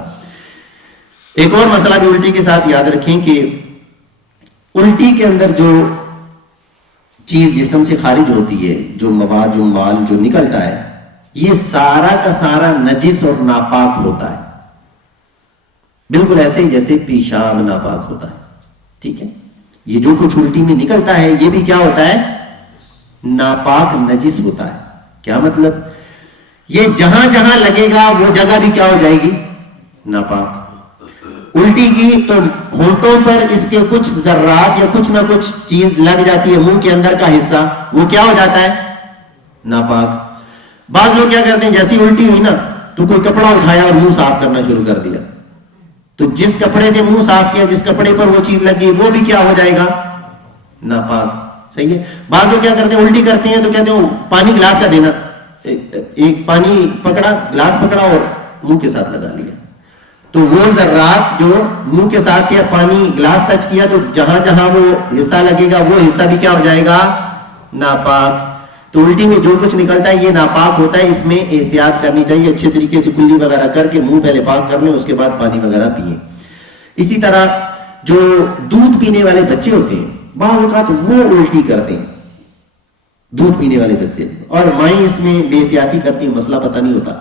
ایک اور مسئلہ بھی الٹی کے ساتھ یاد رکھیں کہ الٹی کے اندر جو چیز جسم سے خارج ہوتی ہے, جو مواد, جو مال جو نکلتا ہے, یہ سارا کا سارا نجس اور ناپاک ہوتا ہے. بالکل ایسے ہی جیسے پیشاب ناپاک ہوتا ہے. ٹھیک ہے, یہ جو کچھ الٹی میں نکلتا ہے یہ بھی کیا ہوتا ہے؟ ناپاک, نجس ہوتا ہے. کیا مطلب؟ یہ جہاں جہاں لگے گا وہ جگہ بھی کیا ہو جائے گی؟ ناپاک. الٹی کی تو ہونٹوں پر اس کے کچھ ذرات یا کچھ نہ کچھ چیز لگ جاتی ہے، منہ کے اندر کا حصہ وہ کیا ہو جاتا ہے؟ ناپاک۔ بعض لوگ کیا کرتے ہیں، جیسی الٹی ہوئی نا تو کوئی کپڑا اٹھایا اور منہ صاف کرنا شروع کر دیا، تو جس کپڑے سے منہ صاف کیا، جس کپڑے پر وہ چیز لگ گئی، وہ بھی کیا ہو جائے گا؟ ناپاک۔ صحیح ہے۔ بعض لوگ کیا کرتے ہیں، الٹی کرتے ہیں تو کہتے ہیں پانی گلاس کا دینا، ایک پانی پکڑا، گلاس پکڑا اور منہ کے ساتھ لگا لیا، تو وہ ذرات جو منہ کے ساتھ کیا، پانی گلاس ٹچ کیا تو جہاں جہاں وہ حصہ لگے گا وہ حصہ بھی کیا ہو جائے گا؟ ناپاک۔ تو الٹی میں جو کچھ نکلتا ہے یہ ناپاک ہوتا ہے، اس میں احتیاط کرنی چاہیے، اچھے طریقے سے کلی وغیرہ کر کے منہ پہلے پاک کر لیں، اس کے بعد پانی وغیرہ پیئیں۔ اسی طرح جو دودھ پینے والے بچے ہوتے ہیں بعض اوقات وہ الٹی کرتے ہیں، دودھ پینے والے بچے، اور مائیں اس میں بے احتیاطی کرتی ہیں، مسئلہ پتہ نہیں ہوتا۔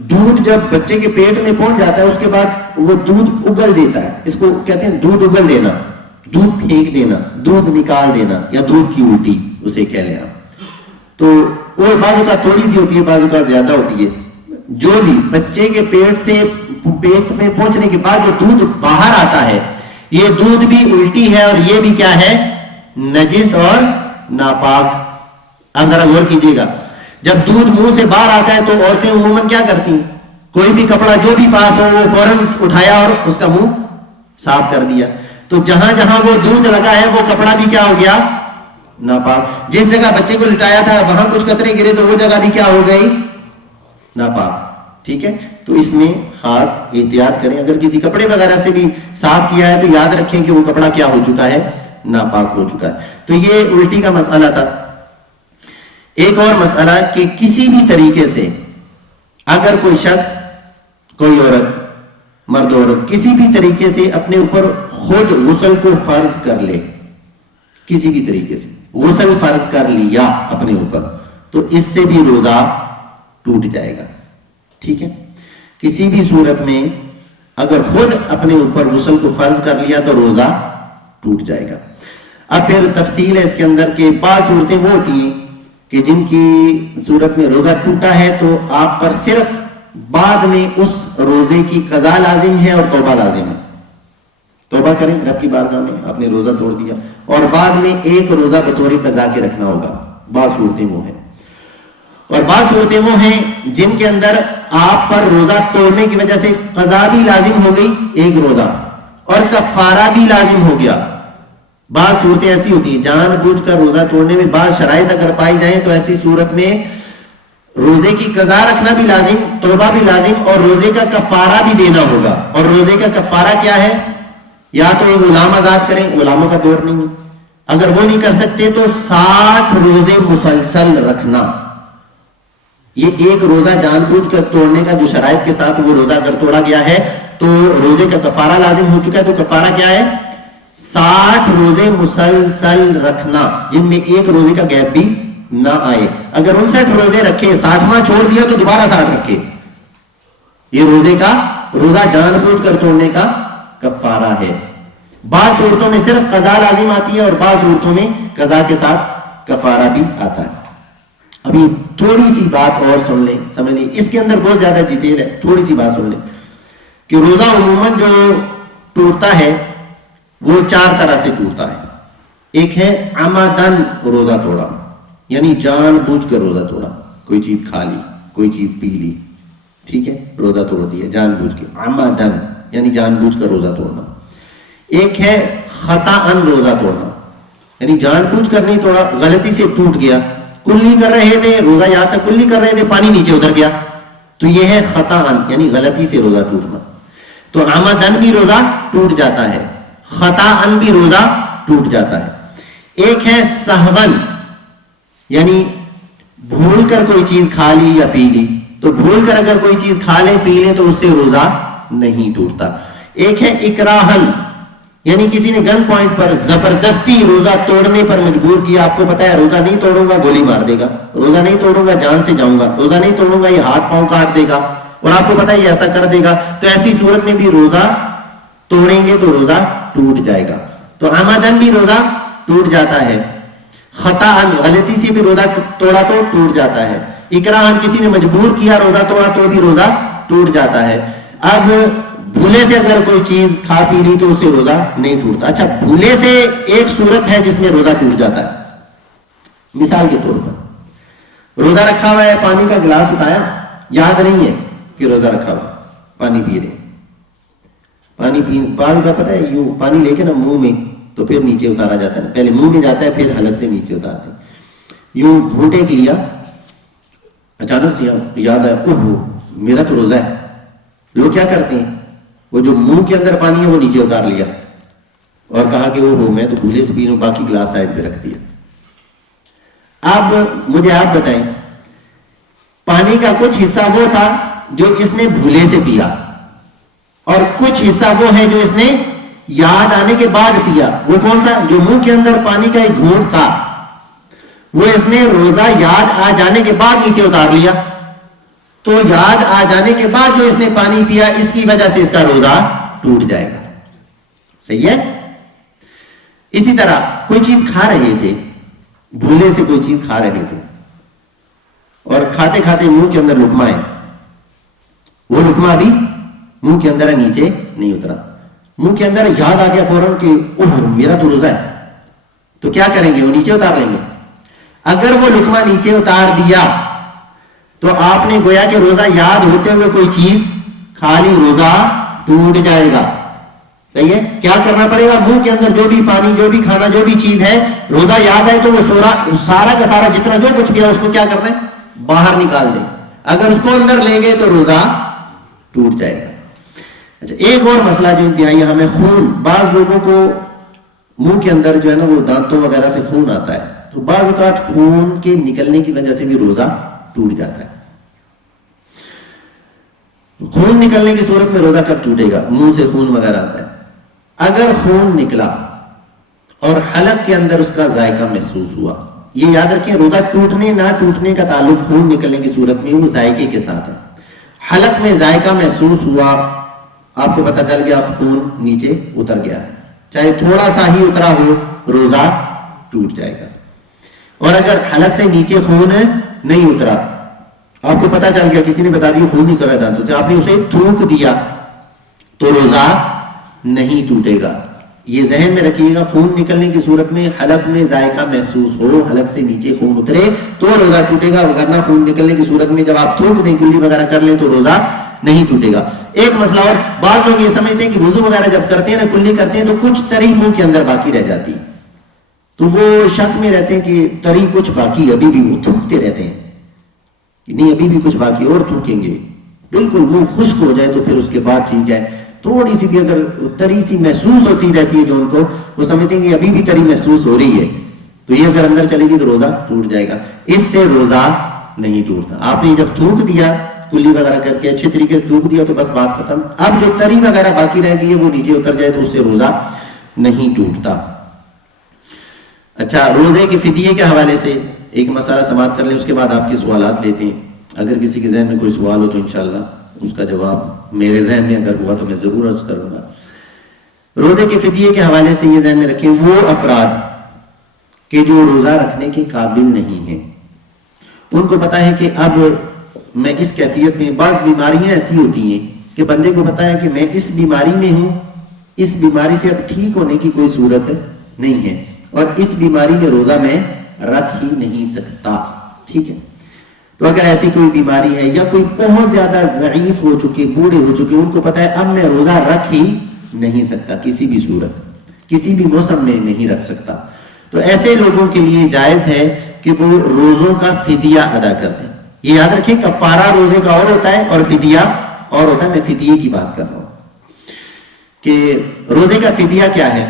دودھ جب بچے کے پیٹ میں پہنچ جاتا ہے اس کے بعد وہ دودھ اگل دیتا ہے، اس کو کہتے ہیں دودھ اگل دینا، دودھ پھینک دینا، دودھ نکال دینا، یا دودھ کی الٹی اسے کہہ لیں آپ۔ تو وہ بعض اوقات تھوڑی سی ہوتی ہے، بعض اوقات زیادہ ہوتی ہے۔ جو بھی بچے کے پیٹ سے پیٹ میں پہنچنے کے بعد جو دودھ باہر آتا ہے یہ دودھ بھی الٹی ہے، اور یہ بھی کیا ہے؟ نجس اور ناپاک۔ اب ذرا غور کیجیے گا، جب دودھ منہ سے باہر آتا ہے تو عورتیں عموماً کیا کرتی ہیں، کوئی بھی کپڑا جو بھی پاس ہو وہ فوراً اٹھایا اور اس کا منہ صاف کر دیا، تو جہاں جہاں وہ دودھ لگا ہے وہ کپڑا بھی کیا ہو گیا؟ ناپاک۔ جس جگہ بچے کو لٹایا تھا وہاں کچھ قطرے گرے تو وہ جگہ بھی کیا ہو گئی؟ ناپاک۔ ٹھیک ہے، تو اس میں خاص احتیاط کریں، اگر کسی کپڑے وغیرہ سے بھی صاف کیا ہے تو یاد رکھیں کہ وہ کپڑا کیا ہو چکا ہے؟ ناپاک ہو چکا ہے۔ تو یہ الٹی کا مسئلہ تھا۔ ایک اور مسئلہ کہ کسی بھی طریقے سے اگر کوئی شخص، کوئی عورت، مرد عورت کسی بھی طریقے سے اپنے اوپر خود غسل کو فرض کر لے، کسی بھی طریقے سے غسل فرض کر لیا اپنے اوپر، تو اس سے بھی روزہ ٹوٹ جائے گا۔ ٹھیک ہے، کسی بھی صورت میں اگر خود اپنے اوپر غسل کو فرض کر لیا تو روزہ ٹوٹ جائے گا۔ اب پھر تفصیل ہے اس کے اندر کہ بعض صورتیں وہ ہوتی ہیں کہ جن کی صورت میں روزہ ٹوٹا ہے تو آپ پر صرف بعد میں اس روزے کی قضا لازم ہے اور توبہ لازم ہے۔ توبہ کریں رب کی بارگاہ میں، آپ نے روزہ توڑ دیا، اور بعد میں ایک روزہ بطور قضا کے رکھنا ہوگا۔ بعض صورتیں وہ ہیں، اور بعض صورتیں وہ ہیں جن کے اندر آپ پر روزہ توڑنے کی وجہ سے قضا بھی لازم ہو گئی ایک روزہ، اور کفارہ بھی لازم ہو گیا۔ بعض صورتیں ایسی ہوتی ہیں جان بوجھ کر روزہ توڑنے میں بعض شرائط اگر پائی جائیں تو ایسی صورت میں روزے کی قضا رکھنا بھی لازم، توبہ بھی لازم، اور روزے کا کفارہ بھی دینا ہوگا۔ اور روزے کا کفارہ کیا ہے؟ یا تو ایک غلام آزاد کریں، غلاموں کا دور نہیں ہے، اگر وہ نہیں کر سکتے تو 60 روزے مسلسل رکھنا۔ یہ ایک روزہ جان بوجھ کر توڑنے کا جو شرائط کے ساتھ وہ روزہ اگر توڑا گیا ہے تو روزے کا کفارہ لازم ہو چکا ہے۔ تو کفارہ کیا ہے؟ 60 روزے مسلسل رکھنا، جن میں ایک روزے کا گیپ بھی نہ آئے۔ اگر 59 روزے رکھے، 60واں چھوڑ دیا تو دوبارہ 60 رکھے۔ یہ روزے کا روزہ جان بوجھ کر توڑنے کا کفارہ ہے۔ بعض صورتوں میں صرف قضا لازم آتی ہے اور بعض صورتوں میں قضا کے ساتھ کفارہ بھی آتا ہے۔ ابھی تھوڑی سی بات اور سن لیں، سمجھ لیں، اس کے اندر بہت زیادہ ڈیٹیل ہے، تھوڑی سی بات سن لیں کہ روزہ عموماً جو ٹوٹتا ہے وہ 4 طرح سے ٹوٹتا ہے۔ ایک ہے عمدن روزہ توڑا، یعنی جان بوجھ کر روزہ توڑا، کوئی چیز کھا لی، کوئی چیز پی لی، ٹھیک ہے، روزہ توڑ دیا جان بوجھ کے، عمدن یعنی جان بوجھ کر روزہ توڑنا۔ ایک ہے خطأً روزہ توڑنا، یعنی جان بوجھ کر نہیں توڑا، غلطی سے ٹوٹ گیا، کلی کر رہے تھے روزہ، یہاں تک کلی کر رہے تھے پانی نیچے اتر گیا، تو یہ ہے خطأً یعنی غلطی سے روزہ ٹوٹنا۔ تو عمدن بھی روزہ ٹوٹ جاتا ہے، خطأً بھی روزہ ٹوٹ جاتا ہے۔ ایک ہے سہون، یعنی بھول کر کوئی چیز کھا لی یا پی لی، تو بھول کر اگر کوئی چیز کھا لے پی لے تو اس سے روزہ نہیں ٹوٹتا۔ ایک ہے اکراہن، یعنی کسی نے گن پوائنٹ پر زبردستی روزہ توڑنے پر مجبور کیا، آپ کو پتا ہے روزہ نہیں توڑوں گا گولی مار دے گا، روزہ نہیں توڑوں گا جان سے جاؤں گا، روزہ نہیں توڑوں گا یہ ہاتھ پاؤں کاٹ دے گا، اور آپ کو پتا ہے یہ ایسا کر دے گا، تو ایسی صورت میں بھی روزہ توڑیں گے تو روزہ ٹوٹ جائے گا۔ تو عمدن بھی روزہ ٹوٹ جاتا ہے، خطأً غلطی سے بھی روزہ توڑا تو ٹوٹ جاتا ہے، اکراہن کسی نے مجبور کیا روزہ توڑا تو بھی روزہ ٹوٹ جاتا ہے۔ اب بھولے سے اگر کوئی چیز کھا پی لی تو اس سے روزہ نہیں ٹوٹتا. اچھا بھولے سے ایک صورت ہے جس میں روزہ ٹوٹ جاتا ہے. مثال کے طور پر روزہ رکھا ہوا ہے, پانی کا گلاس اٹھایا, یاد نہیں ہے کہ روزہ رکھا ہوا, پانی پی رہے, پانی کا پتہ ہے یوں پانی لے کے نا منہ میں تو پھر نیچے اتارا جاتا ہے, پہلے منہ میں جاتا ہے پھر حلق سے نیچے اتارتے ہیں. یوں گھونٹے کے لیا, اچانک سے یاد آیا اوہ میرا تو روزہ ہے. لوگ کیا کرتے ہیں, وہ جو منہ کے اندر پانی ہے وہ نیچے اتار لیا اور کہا کہ اوہ میں تو بھولے سے پی رہا ہوں, باقی گلاس سائڈ پہ رکھ دیا. اب مجھے آپ بتائیں, پانی کا کچھ حصہ وہ تھا جو اس نے بھولے سے پیا, اور کچھ حصہ وہ ہے جو اس نے یاد آنے کے بعد پیا. وہ کون سا؟ جو منہ کے اندر پانی کا ایک گھونٹ تھا وہ اس نے روزہ یاد آ جانے کے بعد نیچے اتار لیا. تو یاد آ جانے کے بعد جو اس نے پانی پیا, اس کی وجہ سے اس کا روزہ ٹوٹ جائے گا. صحیح ہے؟ اسی طرح کوئی چیز کھا رہے تھے, بھولے سے کوئی چیز کھا رہے تھے اور کھاتے کھاتے منہ کے اندر لقمہ ہے, وہ لقمہ بھی منہ کے اندر ہے, نیچے نہیں اترا. منہ کے اندر یاد آ گیا فوراً کہ اوہ میرا تو روزہ ہے, تو کیا کریں گے؟ وہ نیچے اتار لیں گے. اگر وہ لقمہ نیچے اتار دیا تو آپ نے گویا کہ روزہ یاد ہوتے ہوئے کوئی چیز کھا لی, روزہ ٹوٹ جائے گا. صحیح ہے؟ کیا کرنا پڑے گا؟ منہ کے اندر جو بھی پانی, جو بھی کھانا, جو بھی چیز ہے, روزہ یاد ہے تو وہ سارا کا سارا جتنا جو کچھ بھی ہے اس کو کیا کرنا ہے؟ باہر نکال دیں. اگر اس کو اندر لیں گے تو روزہ ٹوٹ جائے گا. اچھا ایک اور مسئلہ جو انتہائی اہم ہے, خون. بعض لوگوں کو منہ کے اندر جو ہے نا وہ دانتوں وغیرہ سے خون آتا ہے, تو بعض اوقات خون کے نکلنے کی وجہ سے بھی روزہ ٹوٹ جاتا ہے. خون نکلنے کی صورت میں روزہ کب ٹوٹے گا؟ منہ سے خون وغیرہ آتا ہے. اگر خون نکلا اور حلق کے اندر اس کا ذائقہ محسوس ہوا, یہ یاد رکھیں روزہ ٹوٹنے نہ ٹوٹنے کا تعلق خون نکلنے کی صورت میں وہ ذائقے کے ساتھ ہے. حلق میں ذائقہ محسوس ہوا, آپ کو پتہ چل گیا خون نیچے اتر گیا, چاہے تھوڑا سا ہی اترا ہو, روزہ ٹوٹ جائے گا. اور اگر حلق سے نیچے خون نہیں اترا, آپ کو پتہ چل گیا, کسی نے بتا دیا خون نہیں کرا دانتوں سے, آپ نے اسے تھوک دیا, تو روزہ نہیں ٹوٹے گا. یہ ذہن میں رکھیے گا, خون نکلنے کی صورت میں حلق میں ذائقہ محسوس ہو, حلق سے نیچے خون اترے تو روزہ ٹوٹے گا, ورنہ خون نکلنے کی صورت میں جب آپ تھوک دیں, کلی وغیرہ کر لیں تو روزہ نہیں ٹوٹے گا. ایک مسئلہ اور, بعض لوگ یہ سمجھتے ہیں کہ وضو وغیرہ جب کرتے ہیں نا, کلی کرتے ہیں تو کچھ تری منہ کے اندر باقی رہ جاتی, تو وہ شک میں رہتے ہیں کہ تری کچھ باقی, ابھی بھی وہ تھوکتے رہتے ہیں کہ نہیں ابھی بھی کچھ باقی اور تھوکیں گے. بالکل منہ خشک ہو جائے تو پھر اس کے بعد ٹھیک ہے, تھوڑی سی بھی اگر تری سی محسوس ہوتی رہتی ہے جو ان کو, وہ سمجھتے ہیں کہ ابھی بھی تری محسوس ہو رہی ہے, تو یہ اگر اندر چلے گی تو روزہ ٹوٹ جائے گا. اس سے روزہ نہیں ٹوٹتا. آپ نے جب تھوک دیا, کلی وغیرہ کر کے اچھے طریقے سے تھوک دیا تو بس بات ختم. اب جو تری وغیرہ باقی رہ گئی ہے وہ نیچے اتر جائے تو اس سے روزہ نہیں ٹوٹتا. اچھا روزے کے فدیے کے حوالے سے ایک مسئلہ سماعت کر لیں, اس کے بعد آپ کے سوالات لیتے ہیں. اگر کسی کے ذہن میں کوئی سوال ہو تو انشاءاللہ اس کا جواب میرے ذہن میں اگر ہوا تو میں ضرور عرض کروں گا. روزے کے فدیے کے حوالے سے یہ ذہن میں رکھیں, وہ افراد کہ جو روزہ رکھنے کے قابل نہیں ہیں, ان کو پتا ہے کہ اب میں اس کیفیت میں, بعض بیماریاں ایسی ہوتی ہیں کہ بندے کو پتا ہے کہ میں اس بیماری میں ہوں, اس بیماری سے اب ٹھیک ہونے کی کوئی صورت نہیں ہے, اور اس بیماری میں روزہ میں رکھ ہی نہیں سکتا. ٹھیک ہے, تو اگر ایسی کوئی بیماری ہے یا کوئی بہت زیادہ ضعیف ہو چکے, بوڑھے ہو چکے, ان کو پتا ہے اب میں روزہ رکھ ہی نہیں سکتا, کسی بھی صورت, کسی بھی موسم میں نہیں رکھ سکتا, تو ایسے لوگوں کے لیے جائز ہے کہ وہ روزوں کا فدیہ ادا کر دیں. یہ یاد رکھیں, کفارہ روزے کا اور ہوتا ہے اور فدیہ اور ہوتا ہے. میں فدیے کی بات کر رہا ہوں کہ روزے کا فدیہ کیا ہے.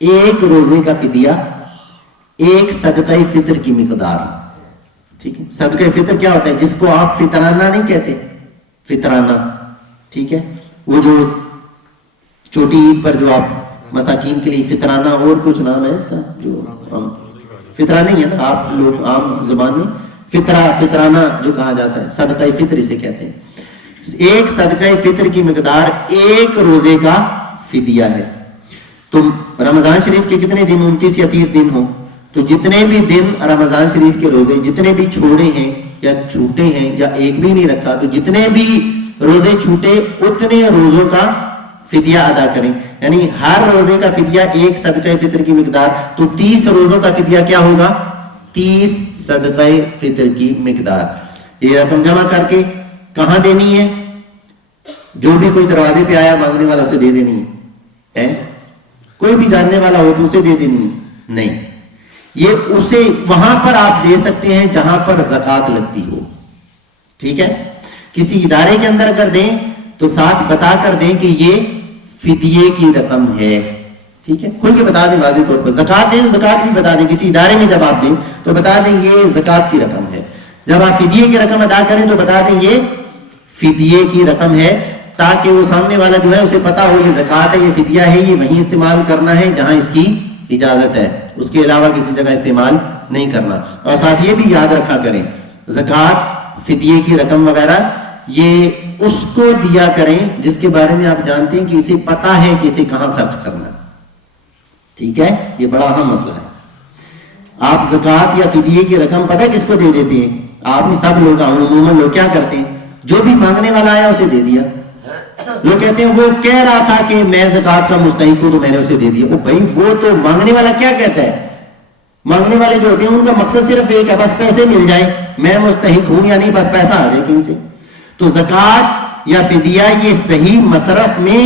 ایک روزے کا فدیہ ایک صدقہ فطر کی مقدار. ٹھیک ہے, صدقہ فطر کیا ہوتا ہے, جس کو آپ فطرانہ نہیں کہتے, فطرانہ. ٹھیک ہے, وہ جو چھوٹی عید پر جو آپ مساکین کے لیے فطرانہ, اور کچھ نام ہے اس کا, جو فطرہ نہیں ہے نا, آپ لوگ عام زبان میں فطرانہ جو کہا جاتا ہے, صدقہ فطر اسے کہتے ہیں. ایک صدقہ فطر کی مقدار ایک روزے کا فدیہ ہے. تو رمضان شریف کے کتنے دن, 29 یا 30 دن ہوں, تو جتنے بھی دن رمضان شریف کے روزے جتنے بھی چھوڑے ہیں یا چھوٹے ہیں یا ایک بھی نہیں رکھا, تو جتنے بھی روزے چھوٹے اتنے روزوں کا فدیہ ادا کریں، یعنی ہر روزے کا فدیہ ایک صدقہ فطر کی مقدار، تو 30 روزوں کا فدیہ کیا ہوگا؟ 30 صدقہ فطر کی مقدار۔ یہ رقم جمع کر کے کہاں دینی ہے؟ جو بھی کوئی دروازے پہ آیا مانگنے والا اسے دے دینی ہے، کوئی بھی جاننے والا ہو تو اسے دے دینی ہے؟ نہیں، یہ اسے وہاں پر آپ دے سکتے ہیں جہاں پر زکوٰۃ لگتی ہو، ٹھیک ہے؟ کسی ادارے کے اندر اگر دیں تو ساتھ بتا کر دیں کہ یہ فدیے کی رقم ہے، ٹھیک ہے؟ کھل کے بتا دیں واضح طور پر۔ زکوٰۃ دیں تو زکوٰۃ بھی بتا دیں، کسی ادارے میں جب آپ دیں تو بتا دیں یہ زکوٰۃ کی رقم ہے، جب آپ فدیے کی رقم ادا کریں تو بتا دیں یہ فدیے کی رقم ہے، تاکہ وہ سامنے والا جو ہے اسے پتا ہو یہ زکوٰۃ ہے، یہ فدیہ ہے، یہ وہیں استعمال کرنا ہے جہاں اس کی اجازت ہے، اس کے علاوہ کسی جگہ استعمال نہیں کرنا۔ اور ساتھ یہ بھی یاد رکھا کریں زکوٰۃ، فدیے کی رقم وغیرہ یہ اس کو دیا کریں جس کے بارے میں آپ جانتے ہیں کہ اسے پتا ہے کہ اسے کہاں خرچ کرنا، ٹھیک ہے؟ یہ بڑا اہم مسئلہ ہے۔ آپ زکوٰۃ یا فدیے کی رقم پتہ کس کو دے دیتے ہیں؟ آپ نے سب لوگ عموماً لوگ کیا کرتے ہیں، جو بھی مانگنے والا آیا اسے دے دیا۔ لوگ کہتے ہیں وہ کہہ رہا تھا کہ میں زکوٰۃ کا مستحق ہوں تو میں نے اسے دے دیا۔ وہ بھائی وہ تو مانگنے والا کیا کہتا ہے؟ مانگنے والے جو ہوتے ہیں ان کا مقصد صرف ایک ہے، بس پیسے مل جائیں، میں مستحق ہوں یا نہیں، بس پیسہ آ جائے کہیں سے۔ تو زکوٰۃ یا فدیہ یہ صحیح مصرف میں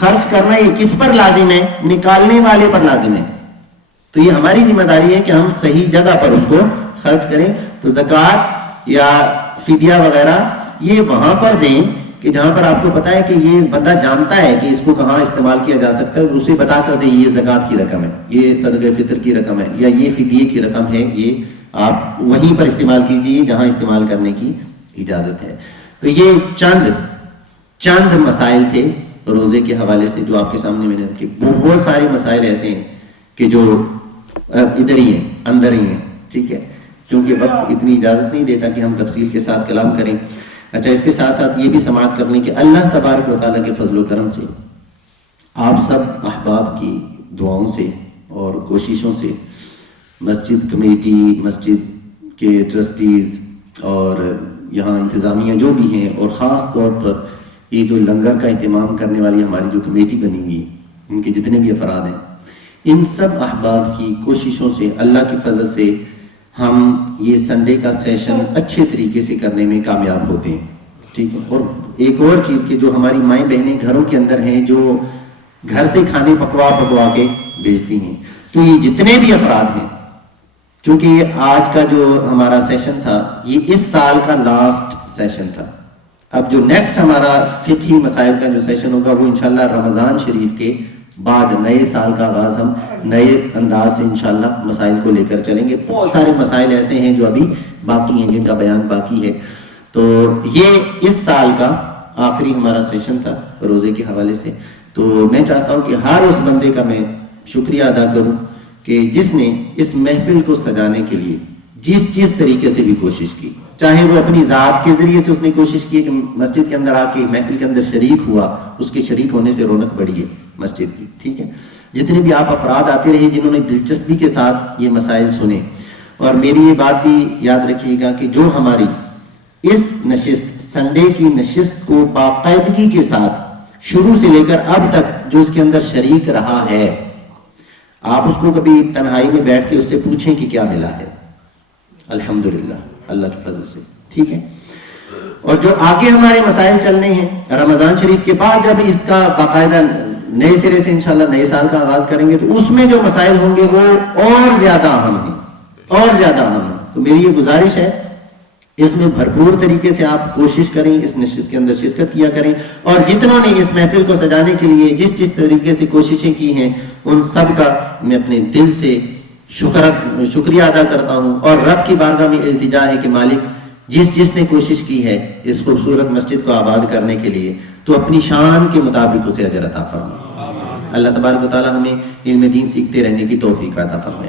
خرچ کرنا یہ کس پر لازم ہے؟ نکالنے والے پر لازم ہے۔ تو یہ ہماری ذمہ داری ہے کہ ہم صحیح جگہ پر اس کو خرچ کریں۔ تو زکوٰۃ یا فدیہ وغیرہ یہ وہاں پر دیں کہ جہاں پر آپ کو پتا ہے کہ یہ بندہ جانتا ہے کہ اس کو کہاں استعمال کیا جا سکتا ہے، اسے بتا کر دیں یہ زکوٰۃ کی رقم ہے، یہ صدقہ فطر کی رقم ہے، یا یہ فدیے کی رقم ہے، یہ آپ وہیں پر استعمال کیجیے جہاں استعمال کرنے کی اجازت ہے۔ تو یہ چند مسائل تھے روزے کے حوالے سے جو آپ کے سامنے میں نے رکھے۔ بہت سارے مسائل ایسے ہیں کہ جو ادھر ہی ہیں، اندر ہی ہیں، ٹھیک ہے؟ کیونکہ وقت اتنی اجازت نہیں دیتا کہ ہم تفصیل کے ساتھ کلام کریں۔ اچھا، اس کے ساتھ ساتھ یہ بھی سماعت کر لیں کہ اللہ تبارک و تعالیٰ کے فضل و کرم سے آپ سب احباب کی دعاؤں سے اور کوششوں سے مسجد کمیٹی، مسجد کے ٹرسٹیز اور یہاں انتظامیہ جو بھی ہیں، اور خاص طور پر یہ جو لنگر کا اہتمام کرنے والی ہماری جو کمیٹی بنی ہوئی، ان کے جتنے بھی افراد ہیں، ان سب احباب کی کوششوں سے اللہ کی فضل سے ہم یہ سنڈے کا سیشن اچھے طریقے سے کرنے میں کامیاب ہوتے ہیں، ٹھیک ہے؟ اور ایک اور چیز کہ جو ہماری مائیں بہنیں گھروں کے اندر ہیں، جو گھر سے کھانے پکوا کے بیچتی ہیں، تو یہ جتنے بھی افراد ہیں، چونکہ یہ آج کا جو ہمارا سیشن تھا یہ اس سال کا لاسٹ سیشن تھا، اب جو نیکسٹ ہمارا فقہی مسائل کا جو سیشن ہوگا وہ انشاءاللہ رمضان شریف کے بعد نئے سال کا آغاز ہم نئے انداز سے انشاءاللہ مسائل کو لے کر چلیں گے۔ بہت سارے مسائل ایسے ہیں جو ابھی باقی ہیں، جن کا بیان باقی ہے۔ تو یہ اس سال کا آخری ہمارا سیشن تھا روزے کے حوالے سے۔ تو میں چاہتا ہوں کہ ہر اس بندے کا میں شکریہ ادا کروں کہ جس نے اس محفل کو سجانے کے لیے جس طریقے سے بھی کوشش کی، چاہے وہ اپنی ذات کے ذریعے سے اس نے کوشش کی کہ مسجد کے اندر آ کے محفل کے اندر شریک ہوا، اس کے شریک ہونے سے رونق بڑھی ہے مسجد کی، ٹھیک ہے؟ جتنے بھی آپ افراد آتے رہے جنہوں نے دلچسپی کے ساتھ یہ مسائل سنے، اور میری یہ بات بھی یاد رکھیے گا کہ جو ہماری اس نشست سنڈے کی نشست کو باقاعدگی کے ساتھ شروع سے لے کر اب تک جو اس کے اندر شریک رہا ہے، آپ اس کو کبھی تنہائی میں بیٹھ کے اس سے پوچھیں کہ کیا ملا ہے؟ الحمدللہ اللہ کی فضل سے، ٹھیک ہے؟ اور جو آگے ہمارے مسائل چلنے ہیں رمضان شریف کے بعد، جب اس کا باقاعدہ نئے سرے سے انشاءاللہ نئے سال کا آغاز کریں گے، تو اس میں جو مسائل ہوں گے وہ اور زیادہ اہم ہیں، اور زیادہ اہم ہیں۔ تو میری یہ گزارش ہے اس میں بھرپور طریقے سے آپ کوشش کریں، اس نشست کے اندر شرکت کیا کریں، اور جتنوں نے اس محفل کو سجانے کے لیے جس طریقے سے کوششیں کی ہیں ان سب کا میں اپنے دل سے شکریہ ادا کرتا ہوں، اور رب کی بارگاہ میں التجا ہے کہ مالک جس نے کوشش کی ہے اس خوبصورت مسجد کو آباد کرنے کے لیے، تو اپنی شان کے مطابق اسے اجر عطا فرما۔ اللہ تبارک و تعالی ہمیں علم دین سیکھتے رہنے کی توفیق عطا فرمائے۔